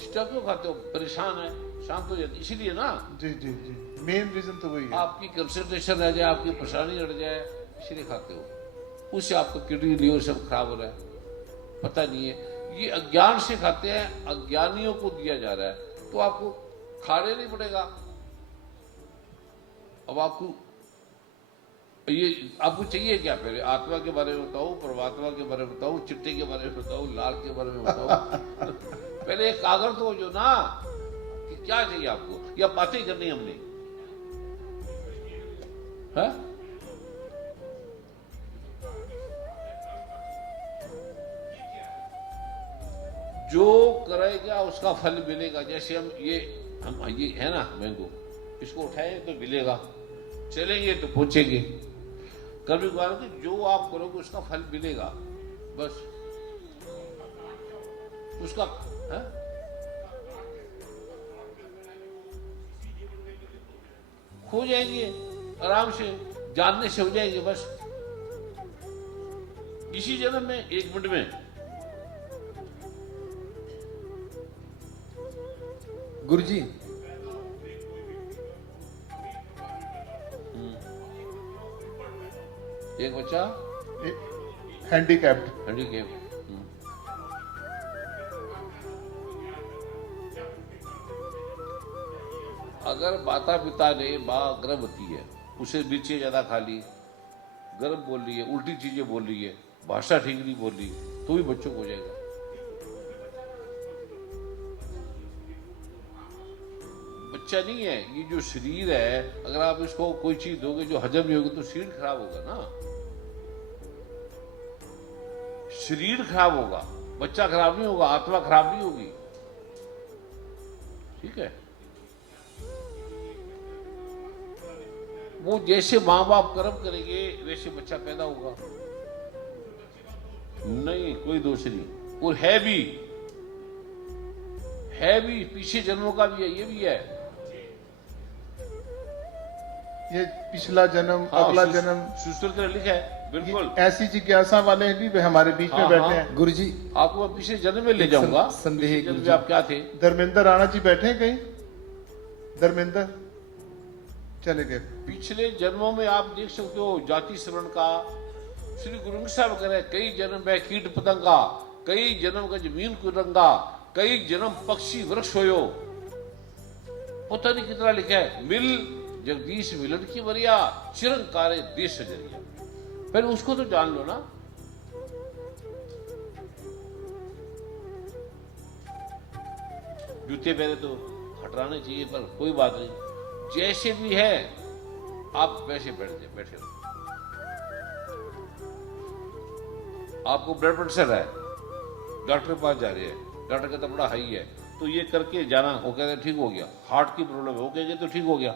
चिट्टा क्यों खाते हो? परेशान है, शांत हो जाती, इसीलिए ना। जी जी जी, मेन रीजन तो वही है। आपकी कंसंट्रेशन रह जाए, आपकी परेशानी हट जाए, इसलिए खाते हो। उससे आपका किडनी लीवर सब खराब हो रहा है, पता नहीं है। ये अज्ञान से खाते हैं, अज्ञानियों को दिया जा रहा है, तो आपको खाने नहीं पड़ेगा। अब आपको ये आपको चाहिए क्या? पहले आत्मा के बारे में बताओ, परमात्मा के बारे में बताओ, चिट्टे के बारे में बताओ, लाल के बारे में बताओ। पहले एकाग्र तो हो जो ना कि क्या चाहिए आपको, या बातें करनी हमने है? जो करेगा उसका फल मिलेगा। जैसे हम ये है ना मैंगो, इसको उठाएंगे तो मिलेगा, चलेंगे तो पहुंचेंगे। कभी कभार जो आप करोगे उसका फल मिलेगा, बस उसका है? हो जाएंगे आराम से, जानने से हो जाएंगे बस इसी जन्म में, 1 मिनट में। गुरुजी, एक बच्चा हैंडीकैप्ड, हैंडीकैप, अगर माता पिता ने, माँ गर्भवती है, उसे मिर्चें ज्यादा खा ली, गर्म बोल रही है, उल्टी चीजें बोल रही है, भाषा ठीक नहीं बोल रही, तो भी बच्चों को हो जाएगा। बच्चा नहीं है, ये जो शरीर है, अगर आप इसको कोई चीज दोगे जो हजम नहीं होगी तो शरीर खराब होगा ना, शरीर खराब होगा, बच्चा खराब नहीं होगा, आत्मा खराब नहीं होगी। ठीक है? वो जैसे माँ बाप कर्म करेंगे वैसे बच्चा पैदा होगा, नहीं कोई दोष नहीं। और है भी पीछे जन्मों का भी है, ये भी है। ये पिछला जन्म, हाँ, अगला जन्म, सूत्र लिखा है, बिल्कुल। ऐसी जिज्ञासा वाले भी हमारे बीच में बैठे हैं। गुरुजी, आपको मैं पिछले जन्म में ले जाऊंगा। संदेह पिछले जन्म गुरुजी। में आप क्या थे? धर्मेंद्र राणा जी बैठे हैं कहीं? धर्मेंद्र चले गए। पिछले जन्मों में आप देख सकते हो, जाति श्रवण का, श्री गुरु साहब कह रहे हैं, कई जन्म में कीट पतंगा, कई जन्म का जमीन को रंगा, कई जन्म पक्षी वृक्ष होयो, पता नहीं कितना लिखा है। मिल जगदीश मिलन की वरिया, चिरंकारे देश सजरिया। पहले उसको तो जान लो ना। जूते पहले तो हटाने चाहिए, पर कोई बात नहीं, जैसे भी है आप वैसे बैठे रहो। आपको ब्लड प्रेशर है, डॉक्टर के पास जा रहे हैं, डॉक्टर कहता बड़ा हाई है, तो ये करके जाना, वो कहते ठीक हो गया। हार्ट की प्रॉब्लम है, वो कहेंगे तो ठीक हो गया।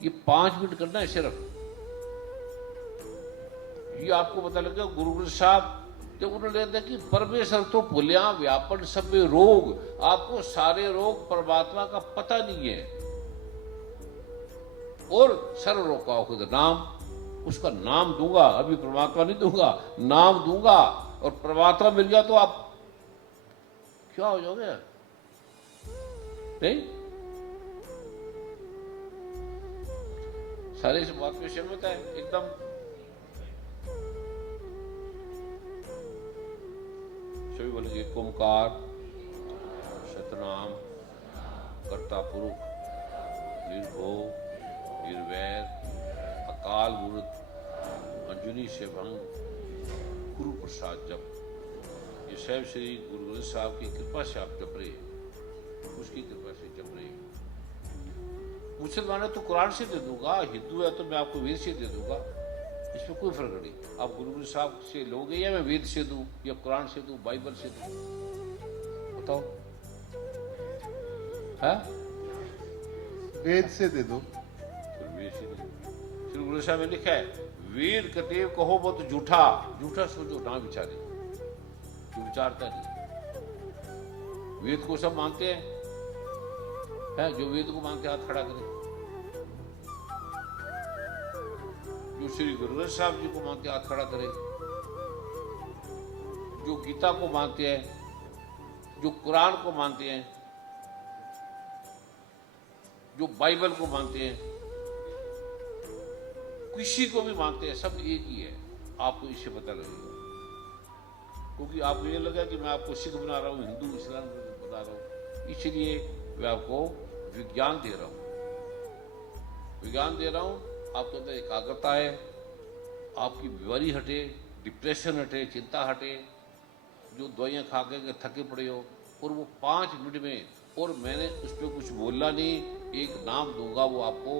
ये 5 मिनट करना है सिर्फ। ये आपको पता लगेगा। गुरु ग्रंथ साहब जब उन्होंने देखा कि परमेश्वर तो भूलिया व्यापन सब रोग, आपको सारे रोग परमात्मा का पता नहीं है। और सर्व रोग का खुद नाम, उसका नाम दूंगा, अभी परमात्मा नहीं दूंगा, नाम दूंगा। और परमात्मा मिल गया तो आप क्या हो जाओगे? नहीं, सारे इस बात में सहमत है एकदम। सभी बोलेंगे एक ओंकार सतनाम कर्ता पुरुष निर्भो निर्वैर अकाल मूर्त अंजनी से भंग गुरु प्रसाद जप। ये सब श्री गुरु ग्रंथ साहब की कृपा से आप जप रहे हैं, उसकी कृपा से जप रहे हैं। मुसलमान है तो कुरान से दे दूंगा, हिंदू है तो मैं आपको वेद से दे दूंगा, इसमें कोई फर्क नहीं। आप गुरु ग्रंथ साहब से लोगे या मैं वेद से दूं या कुरान से दूं, बाइबल से दूं, बताओ? है वेद से दे दो। वेद से दे दो। श्री गुरु साहब ने लिखा है वेद कतेव कहो बहुत झूठा, झूठा सोचो ना विचारे, जो विचारता नहीं। वेद को सब मानते हैं, है जो वेद को मानते हाथ खड़ा करे। जो श्री गुरु ग्रंथ साहब जी को मानते हाथ खड़ा करे। जो गीता को मानते हैं, जो कुरान को मानते हैं, जो बाइबल को मानते हैं, किसी को भी मानते हैं, सब एक ही है। आपको इससे पता लगेगा। क्योंकि आपको ये लगा कि मैं आपको सिख बना रहा हूँ, हिंदू इस्लाम बता रहा हूँ, इसलिए मैं आपको विज्ञान दे रहा हूँ। विज्ञान दे रहा हूँ, आपके अंदर एकाग्रता है, आपकी बीमारी हटे, डिप्रेशन हटे, चिंता हटे, जो दवाइयाँ खा के थके पड़े हो, और वो 5 मिनट में, और मैंने उस पर कुछ बोलना नहीं, एक नाम दूंगा वो आपको,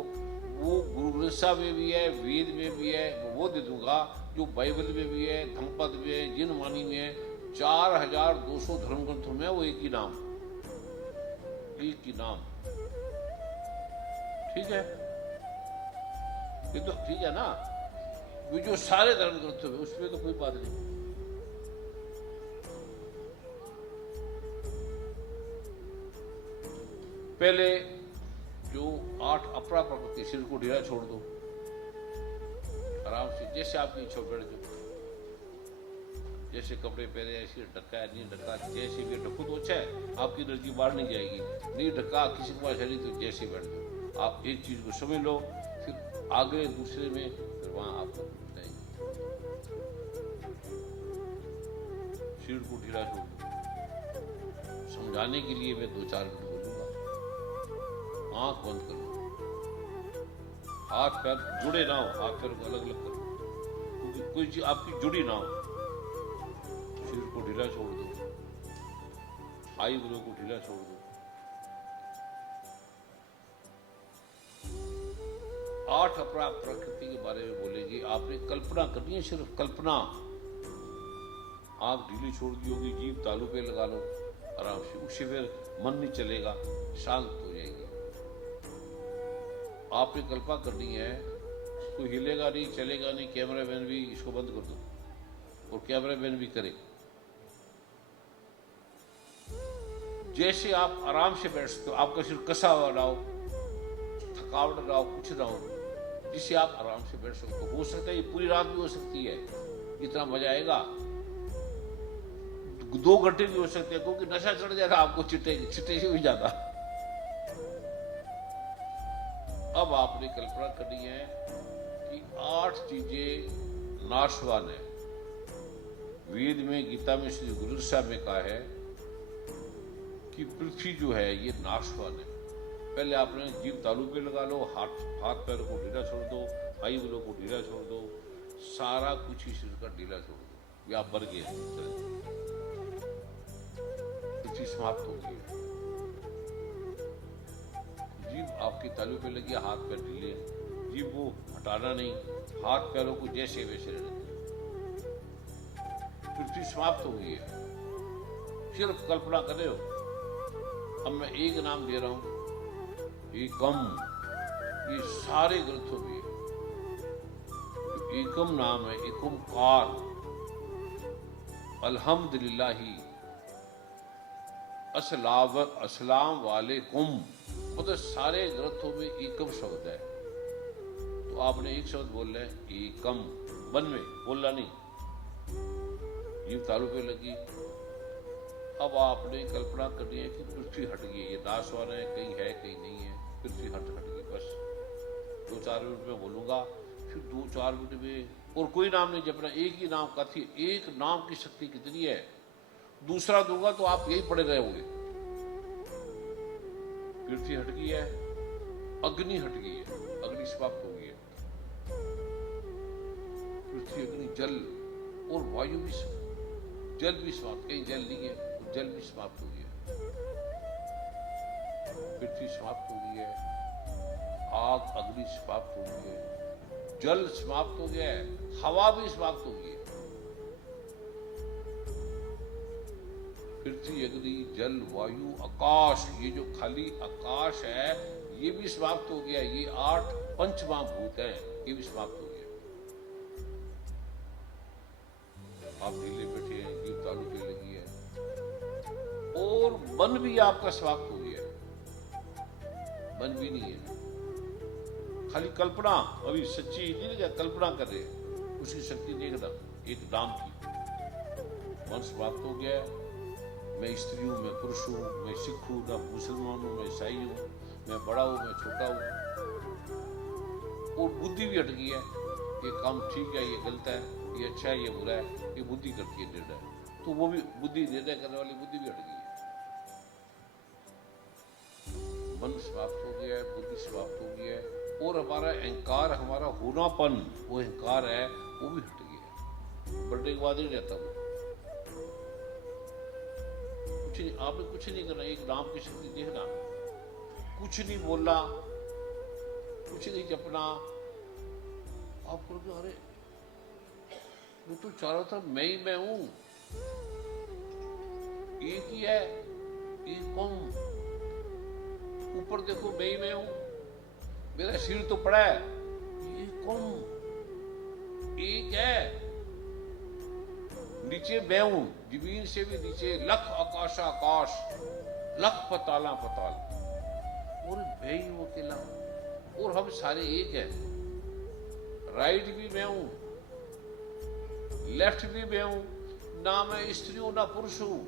वो गुरु ग्रंथ साहब में भी है, वेद में भी है, वो दे दूंगा, जो बाइबल में भी है, धम्मपद में है, जिन वाणी में है, 4200 धर्म ग्रंथों में वो एक ही नाम, एक ही नाम। ठीक है, ये तो ठीक है ना। वो जो सारे धर्म ग्रंथों में, उसमें तो कोई बात नहीं। पहले जो 8 अपरा प्रकृति, सिर को ढीला छोड़ दो, आराम से, जैसे आपकी इच्छा बैठ जाओ। जैसे कपड़े पहने ऐसे ढका है, नहीं ढका, जैसे भी ढकू तो अच्छा है, आपकी एनर्जी बाहर नहीं जाएगी। नहीं ढका, किसी के पास है नहीं, तो जैसे बैठ जाओ। आप एक चीज को समझ लो, फिर आगे दूसरे में, फिर वहां आप जाएंगे। सिर को ढीला छोड़ दो। समझाने के लिए मैं 2-4 मिनट बोलूंगा। आंख बंद करो, हाथ पैर जुड़े ना हो, हाथ पैर को अलग अलग करो, क्योंकि कोई चीज आपकी जुड़ी ना हो। सिर को ढीला छोड़ दो, आईब्रो को ढीला छोड़ दो। 8 अपराध प्रकृति के बारे में बोलेगी। आपने कल्पना करनी है, सिर्फ कल्पना। आंख ढीली छोड़ दी होगी, जीभ तालू पे लगा लो आराम से, उससे फिर मन नहीं चलेगा, शांत हो जाएगी। आपने कल्पना करनी है, कोई हिलेगा नहीं, चलेगा नहीं। कैमरामैन भी इसको बंद कर दो, और कैमरामैन भी करे। जैसे आप आराम से बैठ सकते हो, आपका सिर कसा हुआ ना हो, थकावट ना हो, कुछ ना हो, जिससे आप आराम से बैठ सकते हो सकता है ये पूरी रात भी हो सकती है, इतना मजा आएगा। 2 घंटे भी हो सकते हैं, क्योंकि नशा चढ़ जाएगा आपको चिट्टे से भी ज्यादा। अब आपने कल्पना करनी है कि 8 चीजें नाशवान है। वेद में, गीता में, श्री गुरु साहब ने कहा है कि पृथ्वी जो है ये नाशवान है। पहले आपने जीभ तालू पे लगा लो, हाथ पैर को ढीला छोड़ दो, आईब्रो को ढीला छोड़ दो, सारा कुछ ही शरीर का ढीला छोड़ दो। ये आप मर गए, पृथ्वी समाप्त हो गई। जीभ आपकी तालू पे लगी, हाथ पैर ढीले, जीभ वो हटाना नहीं, हाथ पैरों को जैसे वैसे रहने। पृथ्वी समाप्त हो गई है। सिर्फ कल्पना कर रहे हो। अब मैं एक नाम दे रहा हूं, एकम। ये सारे ग्रंथों में एकम नाम है, एकोमकार, अल्हम्दुलिल्लाही, असलाम वाले कुम, मतलब सारे ग्रंथों में एकम शब्द है। तो आपने एक शब्द बोलना है, एकम, मन में बोलना नहीं, जीभ तालू पे लगी। अब आपने कल्पना करनी है कि पृथ्वी हट गई, ये नाशवान है, कहीं नहीं है, पृथ्वी हट गई। बस 2-4 मिनट में बोलूंगा, फिर 2-4 मिनट में और कोई नाम नहीं जपना, एक ही नाम का थी। एक नाम की शक्ति कितनी है, दूसरा दूंगा तो आप यही पड़े रहोगे। पृथ्वी हट गई है, अग्नि हट गई है, अग्नि समाप्त हो गई है। पृथ्वी, अग्नि, जल और वायु भी, जल भी समाप्त, कहीं जल नहीं है तो जल भी समाप्त हो गया। पृथ्वी समाप्त हो गई है, आग अग्नि समाप्त हो गई है, जल समाप्त हो गया है, हवा भी समाप्त हो गई है। पृथ्वी, अग्नि, जल, वायु, आकाश, ये जो खाली आकाश है ये भी समाप्त हो गया। ये 8 पंचमहाभूत हैं, ये भी समाप्त हो गया। आप ढीले बैठे हैं, जीभ तालू पे लगी है, और मन भी आपका समाप्त हो गया। मन भी नहीं है, खाली कल्पना, अभी सच्ची नहीं लगा, कल्पना कर रहे हैं, उसकी शक्ति देखना एक नाम की। मन समाप्त हो गया है। मैं स्त्री हूं, मैं पुरुष हूं, मैं सिख हूं, मैं मुसलमान हूं, मैं ईसाई हूं, मैं बड़ा हूं, मैं छोटा हूं। और बुद्धि भी हट गई है, ये काम ठीक है, ये गलत है, ये अच्छा है, ये बुरा है, ये बुद्धि करती है निर्णय। तो वो भी बुद्धि, निर्णय करने वाली बुद्धि भी हट गई है। मन समाप्त हो गया है, बुद्धि समाप्त हो गई है, और हमारा अहंकार, हमारा होनापन, वो अहंकार है, वो भी हट गया है। बढ़ने के बाद ही रहता वो कुछ नहीं, आपने कुछ नहीं करना, एक नाम की शक्ति देखना, कुछ नहीं बोलना, कुछ नहीं जपना। आप बोलोगे अरे मैं तो चारों तरफ मैं हूं, एक ही है, एक कौन, ऊपर देखो मैं हूं, मेरा सिर तो पड़ा है, ये कौन, एक है, नीचे मैं हूं, जमीन से भी नीचे, लख आकाश आकाश, लख पताला पताल, और मैं ही वो अकेला, और हम सारे एक हैं। राइट भी मैं हूं, लेफ्ट भी मैं हूं, ना मैं स्त्री हूं ना पुरुष हूं,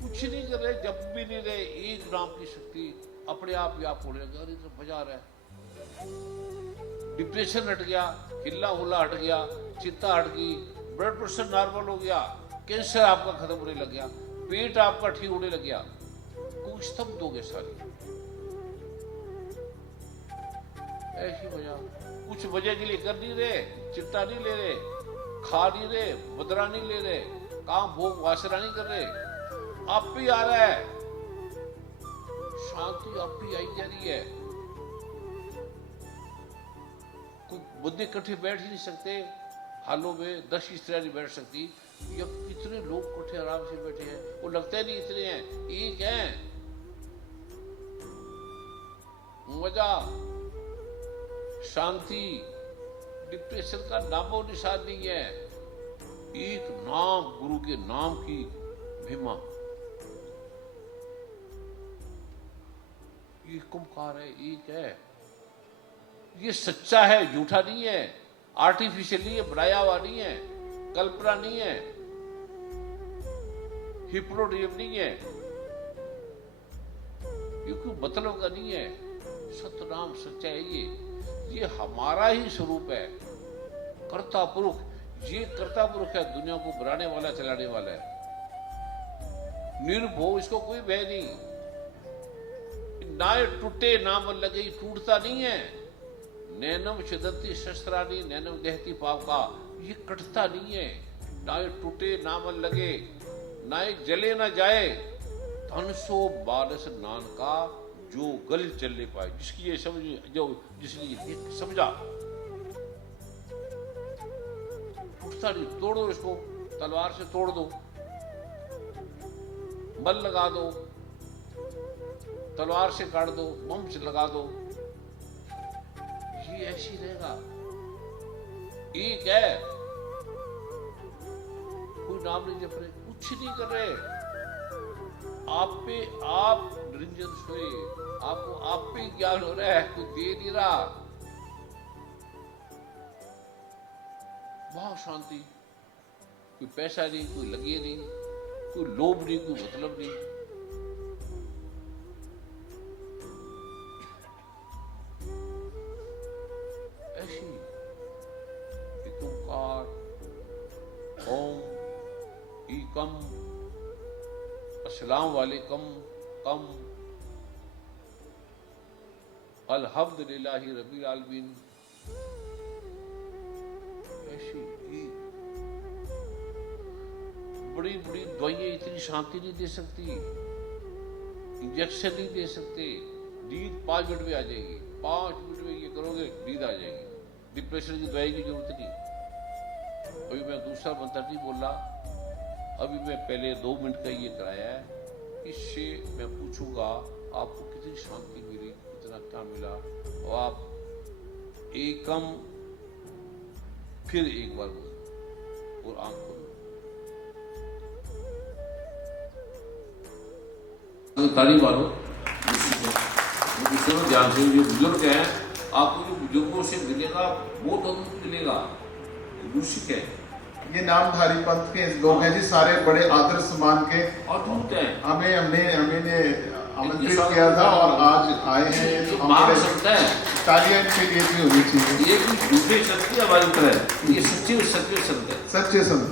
कुछ नहीं कर रहे, जब भी नहीं रहे, एक नाम की शक्ति अपने आप ही आप होने लगा। अरे तो मजा आ रहा है, डिप्रेशन हट गया, हिला हुला हट गया, चिंता हट गई, ब्लड प्रेशर नॉर्मल हो गया, कैंसर आपका खत्म होने लग गया, पेट आपका ठीक होने लग गया, कोई स्तब्ध हो गए सारी। ऐसी वजह, कुछ वजह के लिए कर नहीं रहे, चिंता नहीं ले रहे, खा नहीं रहे, बदरा नहीं ले रहे, काम भोग वासना नहीं कर रहे, आप ही आ रहा है, शांति आप ही आई जा रही है। बुद्धि इकट्ठे बैठ ही नहीं सकते, हालों में 10 स्त्रियां नहीं बैठ सकती, या कितने लोग इकट्ठे आराम से बैठे हैं, वो लगता नहीं इतने हैं, एक हैं, मजा, शांति, डिप्रेशन का नामो निशान नहीं है। एक नाम, गुरु के नाम की महिमा, ये कुमकार है, एक है, ये सच्चा है, झूठा नहीं है, आर्टिफिशियल नहीं है, बनाया हुआ नहीं है, कल्पना नहीं है, हिप्नोटिज्म नहीं है, ये कोई मतलब का नहीं है, सतनाम सच्चा है। ये हमारा ही स्वरूप है, कर्ता पुरुष, ये कर्ता पुरुष है, दुनिया को बनाने वाला, चलाने वाला है, निर्भो, इसको कोई भय नहीं, ना टूटे ना मन लगे, टूटता नहीं है, नैनम छिदंती शस्त्राणी नैनम दहती पाप का, ये कटता नहीं है, ना ये टूटे ना मन लगे, ना ये जले ना जाए, धन सो बारस नान का, जो गल चलने पाए, जिसकी ये समझ, जो जिसने ये समझा, घुसता नहीं, तोड़ो इसको, तलवार से तोड़ दो, बल लगा दो, तलवार से काट दो, बम से लगा दो, ये ऐसी रहेगा। एक है, कोई नाम नहीं जप रहे, कुछ नहीं कर रहे, आप पे आप निरंजन सोए, आपको आप पे ज्ञान हो रहा है, कोई दे नहीं रहा। बहुत शांति, कोई पैसा नहीं, कोई लगे नहीं, कोई लोभ नहीं, कोई मतलब नहीं। ऐसी एक ओंकार, ओम एकम, अस्सलाम वालेकुम कम, अल्हम्दुलिल्लाहि रब्बिल आलमीन। ऐसी बड़ी बड़ी दवाइयां इतनी शांति नहीं दे सकती, इंजेक्शन नहीं दे सकते। नींद 5 मिनट में आ जाएगी, 5 मिनट में ये करोगे नींद आ जाएगी। डिप्रेशन की दवाई की जरूरत नहीं। अभी मैं दूसरा मंत्र नहीं बोला, अभी मैं पहले 2 मिनट का ये कराया है। इससे मैं पूछूंगा आपको कितनी शांति मिली, कितना क्या मिला, और आप एकम फिर एक बार बोलो और आंख खोलो। ताली मारो, ध्यान से। ये बुजुर्ग है, आपको जो बुजुर्गों से मिलेगा वो तो मिलेगा, ऋषिक है। ये नामधारी पंथ के लोग हैं जी, सारे बड़े आदर सम्मान के, अद्भुत है। हमने आमंत्रित किया था और आज आए हैं। तो मांग सकता है, तालियां इनके लिए भी होनी चाहिए। ये भी झूठे सत्य हमारी तरह, ये सच्चे सत्य संत है, सच्चे संत।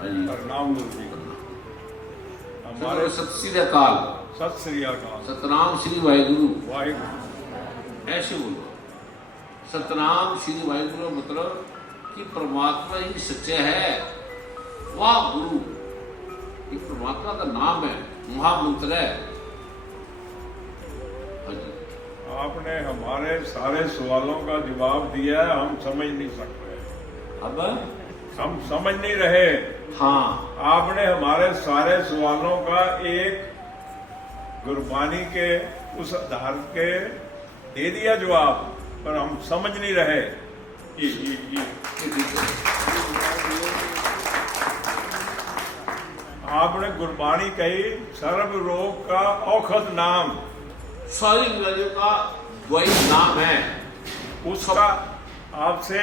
प्रणाम गुरु जी। हमारे सत श्री अकाल, सत श्री अकाल, सतनाम श्री वाहिगुरु। वाहिगुरु ऐसे बोलो, सतनाम श्री वाहिगुरु मतलब कि परमात्मा ही सच्चा है। वाह गुरु, ये परमात्मा का नाम है, महामंत्र है। आपने हमारे सारे सवालों का जवाब दिया है, हम समझ नहीं सकते, अब हम समझ नहीं रहे। हाँ, आपने हमारे सारे सवालों का एक गुरबानी के उस आधार के दे दिया जवाब, पर हम समझ नहीं रहे। ये। आपने गुरबानी कही सर्व रोग का औषध नाम, सारी बीमारियों का वही नाम है। उसका आपसे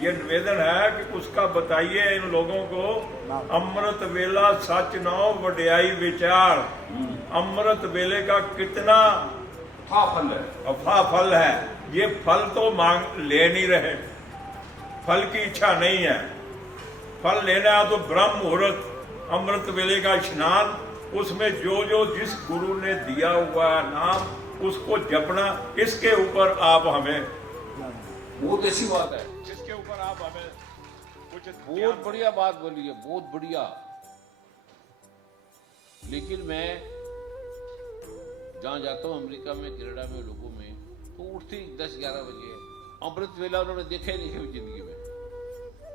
ये निवेदन है कि उसका बताइए इन लोगों को। अमृत वेला सच नौ वड्याई विचार। अमृत वेले का कितना फल है, अफा फल है। ये फल तो मांग ले नहीं रहे, फल की इच्छा नहीं है। फल लेना है तो ब्रह्म मुहूर्त, अमृत वेले का स्नान, उसमें जो जो जिस गुरु ने दिया हुआ नाम उसको जपना। इसके ऊपर आप हमें, बहुत अच्छी बात है, इसके ऊपर आप हमें कुछ बहुत बढ़िया बात बोली है, बहुत बढ़िया। लेकिन मैं जहां जाता हूं अमेरिका में, कनाडा में, लोगों में, तो उठते ही 10-11 बजे अमृत वेला उन्होंने देखा ही नहीं है जिंदगी में।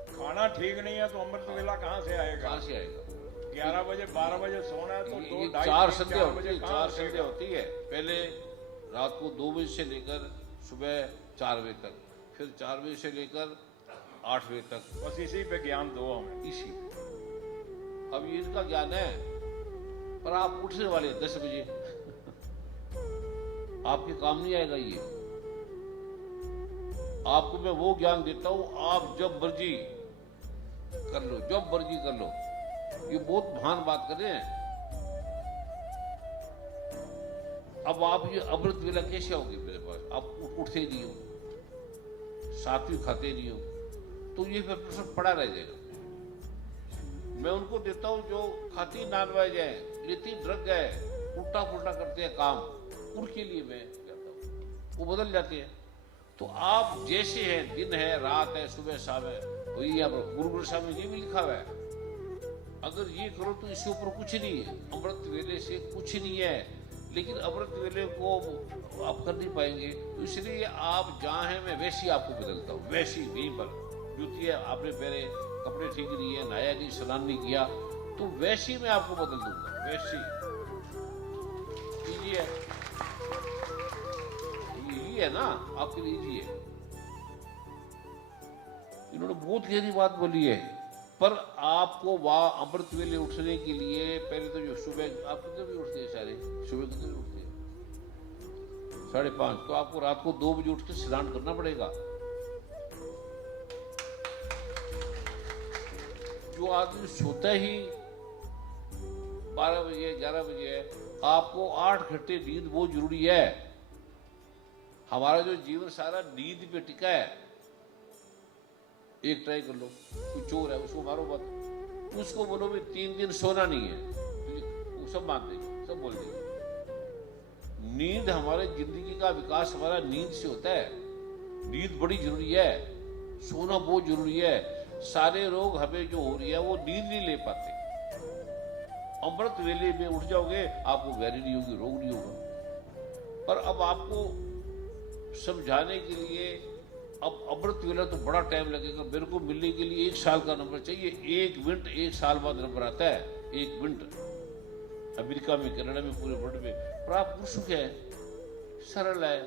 खाना ठीक नहीं है तो अमृत वेला कहाँ से आएगा? कहाँ से आएगा? 11 बजे 12 बजे सोना है तो 2 ढाई 4 3, संध्या 4 होती बजे है, 4 संध्या होती है। पहले रात को 2 बजे से लेकर सुबह 4 बजे तक, फिर 4 बजे से लेकर 8 बजे तक। बस इसी पे ज्ञान दो हमें। इसी अब ये इनका ज्ञान है, पर आप उठने वाले 10 बजे आपके काम नहीं आएगा ये। आपको मैं वो ज्ञान देता हूं, आप जब मर्जी कर लो, जब मर्जी कर लो। ये बहुत महान बात कर रहे हैं। अब आप ये अमृत वेला कैसे आओगे मेरे पास? आप उठते नहीं हो, सात्विक खाते नहीं हो, तो ये फिर प्रश्न पड़ा रह जाएगा। मैं उनको देता हूं जो खाती नॉनवेज है, लेती ड्रग है, उल्टा पुल्टा करते हैं काम, उनके लिए मैं कहता हूं, वो बदल जाते हैं। तो आप जैसे हैं, दिन है, रात है, सुबह शाम है, वही यहाँ पर गुरु ग्रंथ साहब में ये भी लिखा हुआ है। अगर ये करो तो इसके ऊपर कुछ नहीं है, अमृत वेले से कुछ नहीं है। लेकिन अमृत वेले को आप कर नहीं पाएंगे, तो इसलिए आप जहाँ हैं मैं वैसी आपको बदलता हूँ, वैसी नहीं पर जूतियाँ आपने पहने, कपड़े ठीक नहीं है, नहाया नहीं, स्नान नहीं किया, तो वैसे ही मैं आपको बदल दूंगा, वैसे ही। इजी है, इजी है ना, आपके लिए इजी है। इन्होंने बहुत गहरी बात बोली है, पर आपको वहां अमृत वेले उठने के लिए पहले तो जो सुबह आप कितने बजे उठते हैं? सारे सुबह कितने बजे उठते हैं? 5:30। तो आपको रात को 2 बजे उठ के स्नान करना पड़ेगा। जो आदमी सोता ही 12 बजे 11 बजे है, आपको 8 घंटे नींद बहुत जरूरी है। हमारा जो जीवन सारा नींद पे टिका है। एक ट्राई कर लो, कोई चोर है उसको मारो मत, उसको बोलो भी 3 दिन सोना नहीं है, वो सब मान देंगे, सब बोल देंगे। नींद हमारे जिंदगी का विकास हमारा नींद से होता है। नींद बड़ी जरूरी है, सोना बहुत जरूरी है। सारे रोग हमें जो हो रही है वो नींद नहीं ले पाते। अमृत वेले में उठ जाओगे, आपको वैरी नहीं होगी, रोग नहीं होगा। पर अब आपको समझाने के लिए, अब अमृत वेला तो बड़ा टाइम लगेगा। मेरे को मिलने के लिए 1 साल का नंबर चाहिए। 1 मिनट 1 साल बाद नंबर आता है, 1 मिनट। अमेरिका में, कनाडा में, पूरे वर्ल्ड में। पर आप पुरुष है, सरल है,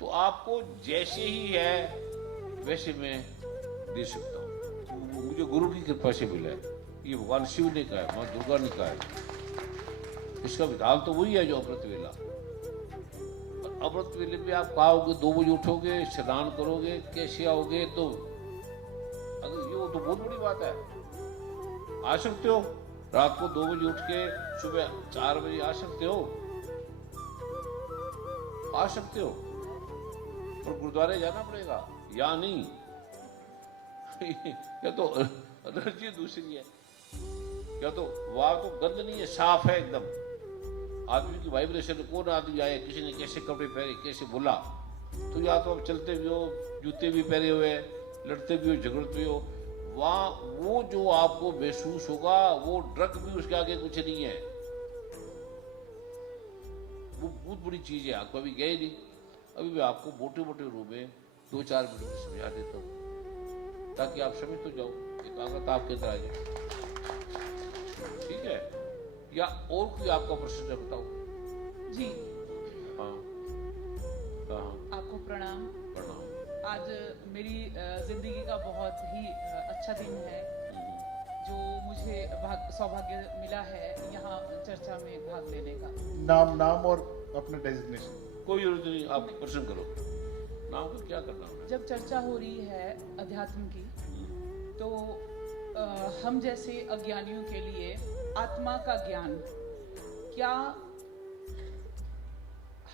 तो आपको जैसे ही है वैसे मैं दे सकता हूँ। मुझे गुरु की कृपा से मिला है। ये भगवान शिव ने कहा है, माँ दुर्गा ने कहा है। इसका विधान तो वही है जो अमृत वेला। अमृत वेले में आप कहा होगे 2 बजे उठोगे, स्नान करोगे, कैसे आओगे? तो अगर ये हो तो बहुत बड़ी बात है। आ सकते हो, रात को 2 बजे उठ के सुबह 4 बजे आ सकते हो, आ सकते हो। पर गुरुद्वारे जाना पड़ेगा या नहीं? या तो एनर्जी दूसरी है, या तो वहां तो गंद नहीं है, साफ है एकदम। आदमी की वाइब्रेशन, कौन आदमी आया, किसी ने कैसे कपड़े पहने, कैसे बोला, तो या तो आप चलते भी हो, जूते भी पहने हुए, लड़ते भी हो, झगड़ते भी हो, वहां वो जो आपको महसूस होगा वो ड्रग भी उसके आगे कुछ नहीं है। वो बहुत बड़ी चीज है। आपको अभी गए नहीं, अभी मैं आपको मोटे मोटे रूप में 2-4 मिनट में समझा देता हूँ, ताकि आप समझ तो जाओ, एकाग्रता आपके अंदर आ जाए। ठीक है? या और कोई आपका प्रश्न है, बताओ। जी हाँ हाँ, आपको प्रणाम। प्रणाम। आज मेरी जिंदगी का बहुत ही अच्छा दिन है, जो मुझे सौभाग्य मिला है यहाँ चर्चा में भाग लेने का। नाम और अपना डेजिग्नेशन। कोई जरूरत नहीं, आप प्रश्न करो। नाम को क्या करना है? जब चर्चा हो रही है अध्यात्म की, तो हम जैसे अज्ञानियों के लिए आत्मा का ज्ञान, क्या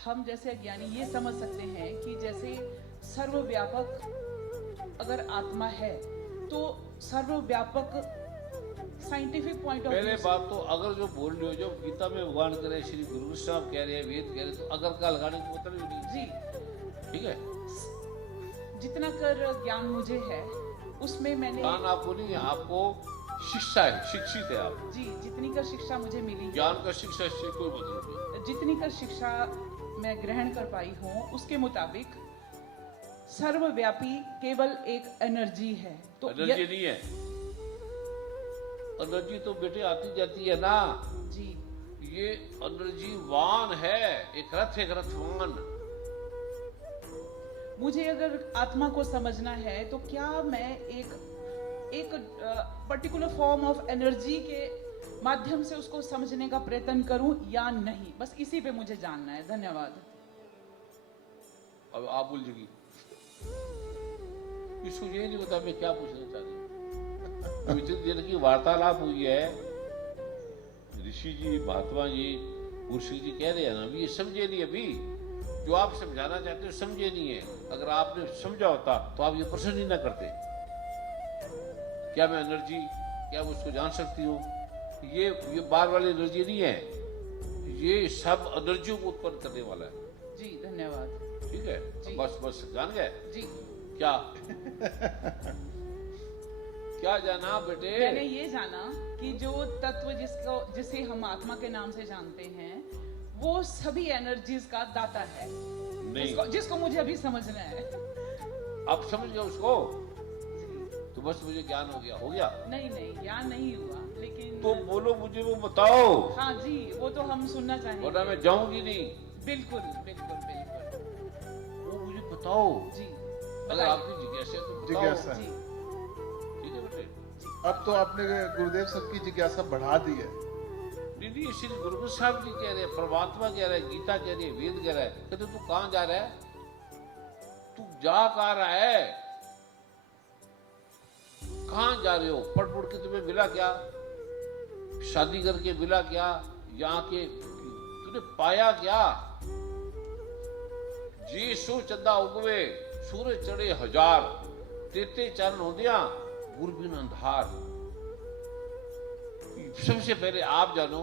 हम जैसे अज्ञानी ये समझ सकते हैं कि जैसे सर्वव्यापक अगर आत्मा है तो सर्वव्यापक साइंटिफिक पॉइंट ऑफ व्यू। पहले बात तो अगर जो बोल रहे हो, जो गीता में भगवान कह रहे हैं, श्री गुरु साहब कह रहे हैं, वेद कह रहे हैं, तो अगर का लगाने की मतलब ही नहीं। जी ठीक है, जितना कर ज्ञान मुझे है उसमें मैंने ज्ञान आपको नहीं है, आपको शिक्षा है, शिक्षित है आप। जी जितनी कर शिक्षा मुझे मिली, ज्ञान का शिक्षा से कोई मतलब नहीं। जितनी कर शिक्षा मैं ग्रहण कर पाई हूँ उसके मुताबिक सर्वव्यापी केवल एक एनर्जी है। तो एनर्जी नहीं है, एनर्जी तो बेटे आती जाती है ना जी, ये एनर्जी वान है, एक रथ, एक रथवान। मुझे अगर आत्मा को समझना है तो क्या मैं एक पर्टिकुलर फॉर्म ऑफ एनर्जी के माध्यम से उसको समझने का प्रयत्न करूं या नहीं? बस इसी पे मुझे जानना है। धन्यवाद। अब आप बोल जोगी, इसको ये नहीं पता मैं क्या पूछना चाह रही हूँ। इतनी देर की वार्तालाप हुई है, ऋषि जी, महात्मा जी, मुर्शिद जी कह रहे हैं ना, अभी ये समझे नहीं। अभी जो आप समझाना चाहते हो समझे नहीं है। अगर आपने समझा होता तो आप ये प्रश्न ही ना करते। क्या मैं एनर्जी, क्या मैं उसको जान सकती हूँ? ये बार वाली एनर्जी नहीं है, ये सब एनर्जियों को उत्पन्न करने वाला है। जी धन्यवाद। ठीक है, बस जान गए जी। क्या क्या जाना बेटे? मैंने ये जाना कि जो तत्व जिसे हम आत्मा के नाम से जानते हैं वो सभी एनर्जीज का दाता है। नहीं, जिसको मुझे अभी समझना है। आप समझ गए उसको? तो बस मुझे ज्ञान हो गया? हो गया? नहीं नहीं, ज्ञान नहीं हुआ, लेकिन तो बोलो मुझे, वो बताओ। हाँ जी, वो तो हम सुनना चाहेंगे। वरना मैं जाऊंगी नहीं। बिल्कुल बिल्कुल बिल्कुल। वो मुझे बताओ जी अगर बताइए। आपकी जिज्ञासा है तो बताओ। जिज्ञासा। जी ठीक है बेटे। अब तो आपने गुरुदेव सबकी जिज्ञासा बढ़ा दी है। दीदी श्री गुरु गोबिंद साहब जी कह रहे हैं, परमात्मा कह रहा है, गीता कह रही है, वेद कह रहा है, कहते तू कहां जा रहा है? तू जा कहां रहा है? कहां जा रहे हो? पढ़ पढ़ के तुम्हें मिला क्या? शादी करके मिला क्या? यहाँ के तूने पाया क्या? जी सो चंदा उगवे, सूरज चढ़े हजार, तेते चरण होदिया, गुरबिन अंधार। सबसे पहले आप जानो,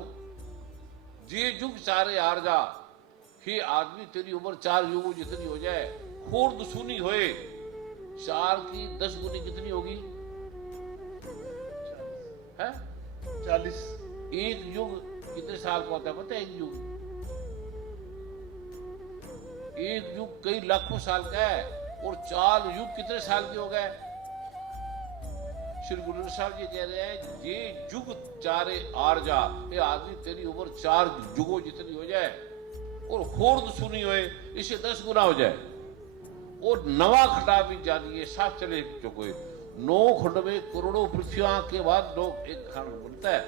जे युग चारे आरजा, हे आदमी तेरी उम्र 4 युगों जितनी हो जाए, खोर्द सुनी होए, 4 की 10 गुनी कितनी होगी? है 40। एक युग कितने साल का होता है पता है? एक युग, एक युग कई लाखों साल का है, और 4 युग कितने साल के हो गए? श्री गुरु साहब जी कह रहे हैं, ये युग चारे आरजा, ये आदमी तेरी उम्र 4 युगों जितनी हो जाए, और खोर्द सुनी होए, इसे 10 गुना हो जाए, और नवा खटा भी जानिए, साथ चले चुके। 9 खंड में करोड़ों पृथ्वियां के बाद लोग एक खंड बनता है।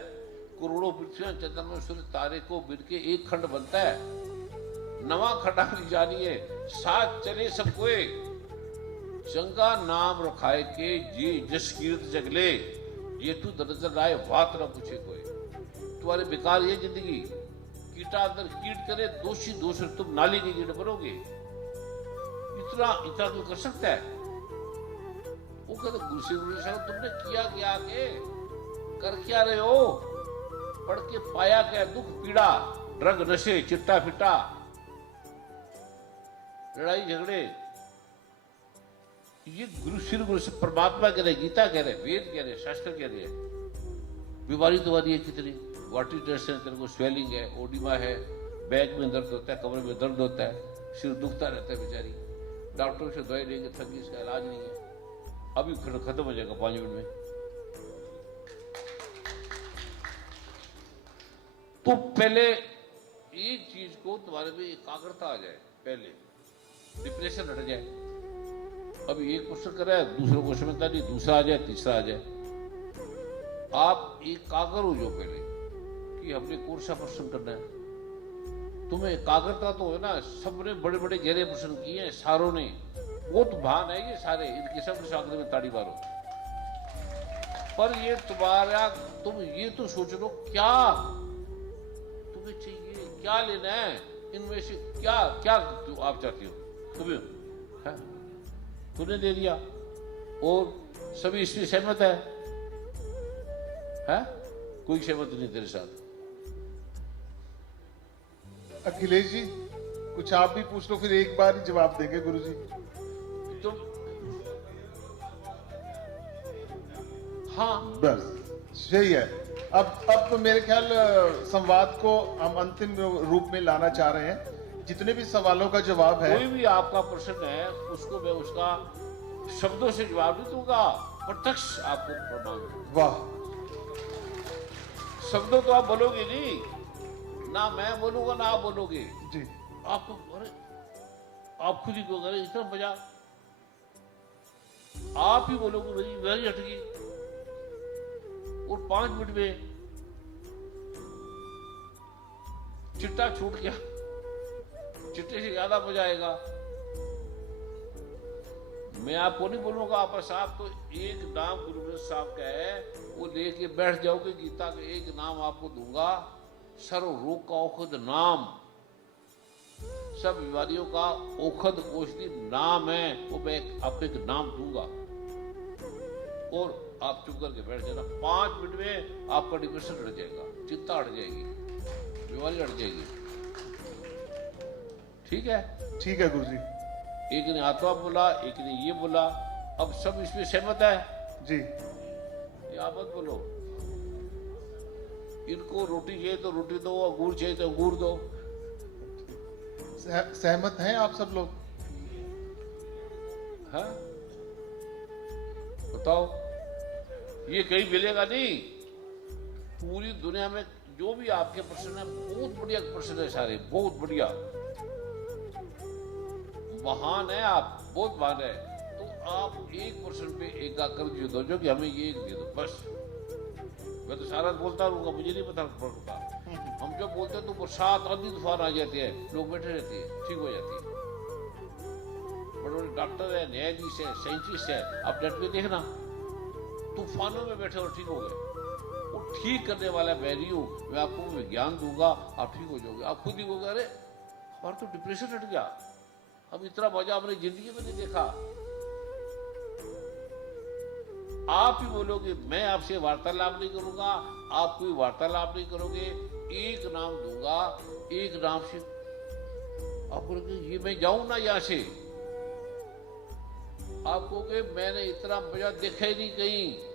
करोड़ों पृथ्वियां चंद्रमा सूर्य तारे को मिलके एक खंड बनता है। नवा खटा भी जानिए, साथ चले सब कोई। चंगा नाम रखाए के जी जस कीर्त जगले, ये तू दरअसल राय बात ना पूछे कोई। तुम्हारे बेकार ये जिंदगी, कीटा अंदर कीट करे, दोषी दोष, तुम नाली के कीट बनोगे। इतना इतना क्यों कर सकता है? वो कहते गुरु साहब तुमने किया क्या के? कर क्या रहे हो? पढ़ के पाया क्या? दुख पीड़ा, ड्रग नशे, चिट्टा फिट्टा, लड़ाई झगड़े। ये गुरु श्री गुरु से परमात्मा कह रहे, गीता कह रहे, वेद कह रहे, शास्त्र कह रहे हैं। बीमारी तुम्हारी है कितनी? वाटी टेंशन, तेरे को स्वेलिंग है, ओडिमा है, बैक में दर्द होता है, कमर में दर्द होता है, सिर दुखता रहता है बेचारी, डॉक्टर से दवाई लेंगे थक गई, इसका इलाज नहीं है, अभी खत्म हो जाएगा 5 मिनट में। तो पहले एक चीज को तुम्हारे में एकाग्रता आ जाए, पहले डिप्रेशन हट जाए। अभी एक क्वेश्चन कर रहा है, दूसरे क्वेश्चन में नहीं, दूसरा आ जाए, तीसरा आ जाए। आप एकाग्र हो जाओ पहले कि हमने कौन सा प्रश्न करना है। तुम्हें एकाग्रता तो है ना, सबने बड़े बड़े गहरे प्रश्न किए हैं, सारों ने, बहुत भान है ये सारे, इनके सब सागरे में ताड़ी मारो। पर ये तुम्हारा, तुम ये तो सोच लो क्या तुम्हें चाहिए, क्या लेना है, इनमें से क्या क्या आप चाहती हो? तुम्हें है, तूने दे दिया, और सभी इसमें सहमत है? कोई सहमत नहीं तेरे साथ। अखिलेश जी कुछ आप भी पूछ लो, फिर एक बार ही जवाब देंगे गुरुजी। तुम हाँ बस सही है। अब तो मेरे ख्याल संवाद को हम अंतिम रूप में लाना चाह रहे हैं। जितने भी सवालों का जवाब है, कोई भी आपका प्रश्न है उसको मैं उसका शब्दों से जवाब नहीं दूंगा, प्रत्यक्ष आपको प्रमाण दूंगा। वाह, शब्दों तो आप बोलोगे नहीं ना, मैं बोलूंगा ना आप बोलोगे जी। आपको, अरे आप खुद ही कहोगे इतना मजा, आप ही बोलोगे मेरी मेरी हट गई, और 5 मिनट में चिट्टा छूट गया। चिट्टे से ज्यादा मजा आएगा। मैं आपको नहीं बोलूंगा, आपस आप तो एक नाम गुरु ग्रंथ साहब का है, वो लेके बैठ जाओगे, गीता का एक नाम आपको दूंगा, सर्व रोग का औषध नाम, सब बीमारियों का औषध औषधि नाम है, वो मैं आपको एक नाम दूंगा, और आप चुप करके बैठ जाना। 5 मिनट में आपका डिप्रेशन हट जाएगा, चिंता हट जाएगी, बीमारी हट जाएगी। ठीक है? ठीक है गुरुजी। एक ने आत्मा बोला, एक ने ये बोला, अब सब इसमें सहमत है जी। ये आप मत बोलो, इनको रोटी चाहिए तो रोटी दो, अंगूर चाहिए तो अंगूर दो। सहमत हैं आप सब लोग? हाँ बताओ। ये कहीं मिलेगा नहीं। पूरी दुनिया में जो भी आपके प्रश्न है, बहुत बढ़िया प्रश्न है सारे, बहुत बढ़िया। महान है आप, बहुत महान है। तो आप एक प्रश्न पे एक आकर जो दो जो कि हमें ये एक दे दो बस। मैं तो सारा बोलता रहूंगा, मुझे नहीं पता पड़ता। हम जो बोलते हैं तो बरसात आंधी तूफान आ जाते हैं, लोग बैठे रहते हैं, ठीक हो जाती है। बड़े बड़े डॉक्टर है, न्यायाधीश है, साइंटिस्ट है, आप नेट पे देखना, तूफानों में बैठे और ठीक हो गए। वो ठीक करने वाला मैं नहीं हूं, मैं आपको विज्ञान दूंगा, आप ठीक हो जाओगे। आप खुद ही कहोगे अरे हमारा तो डिप्रेशन हट गया, हम इतना मजा अपनी जिंदगी में नहीं देखा। आप ही बोलोगे, मैं आपसे वार्तालाप नहीं करूंगा, आप कोई वार्तालाप नहीं करोगे। एक नाम दूंगा, एक नाम से आप बोलोगे ये मैं जाऊं ना यहां से। आप कहोगे मैंने इतना मजा देखा ही नहीं कहीं।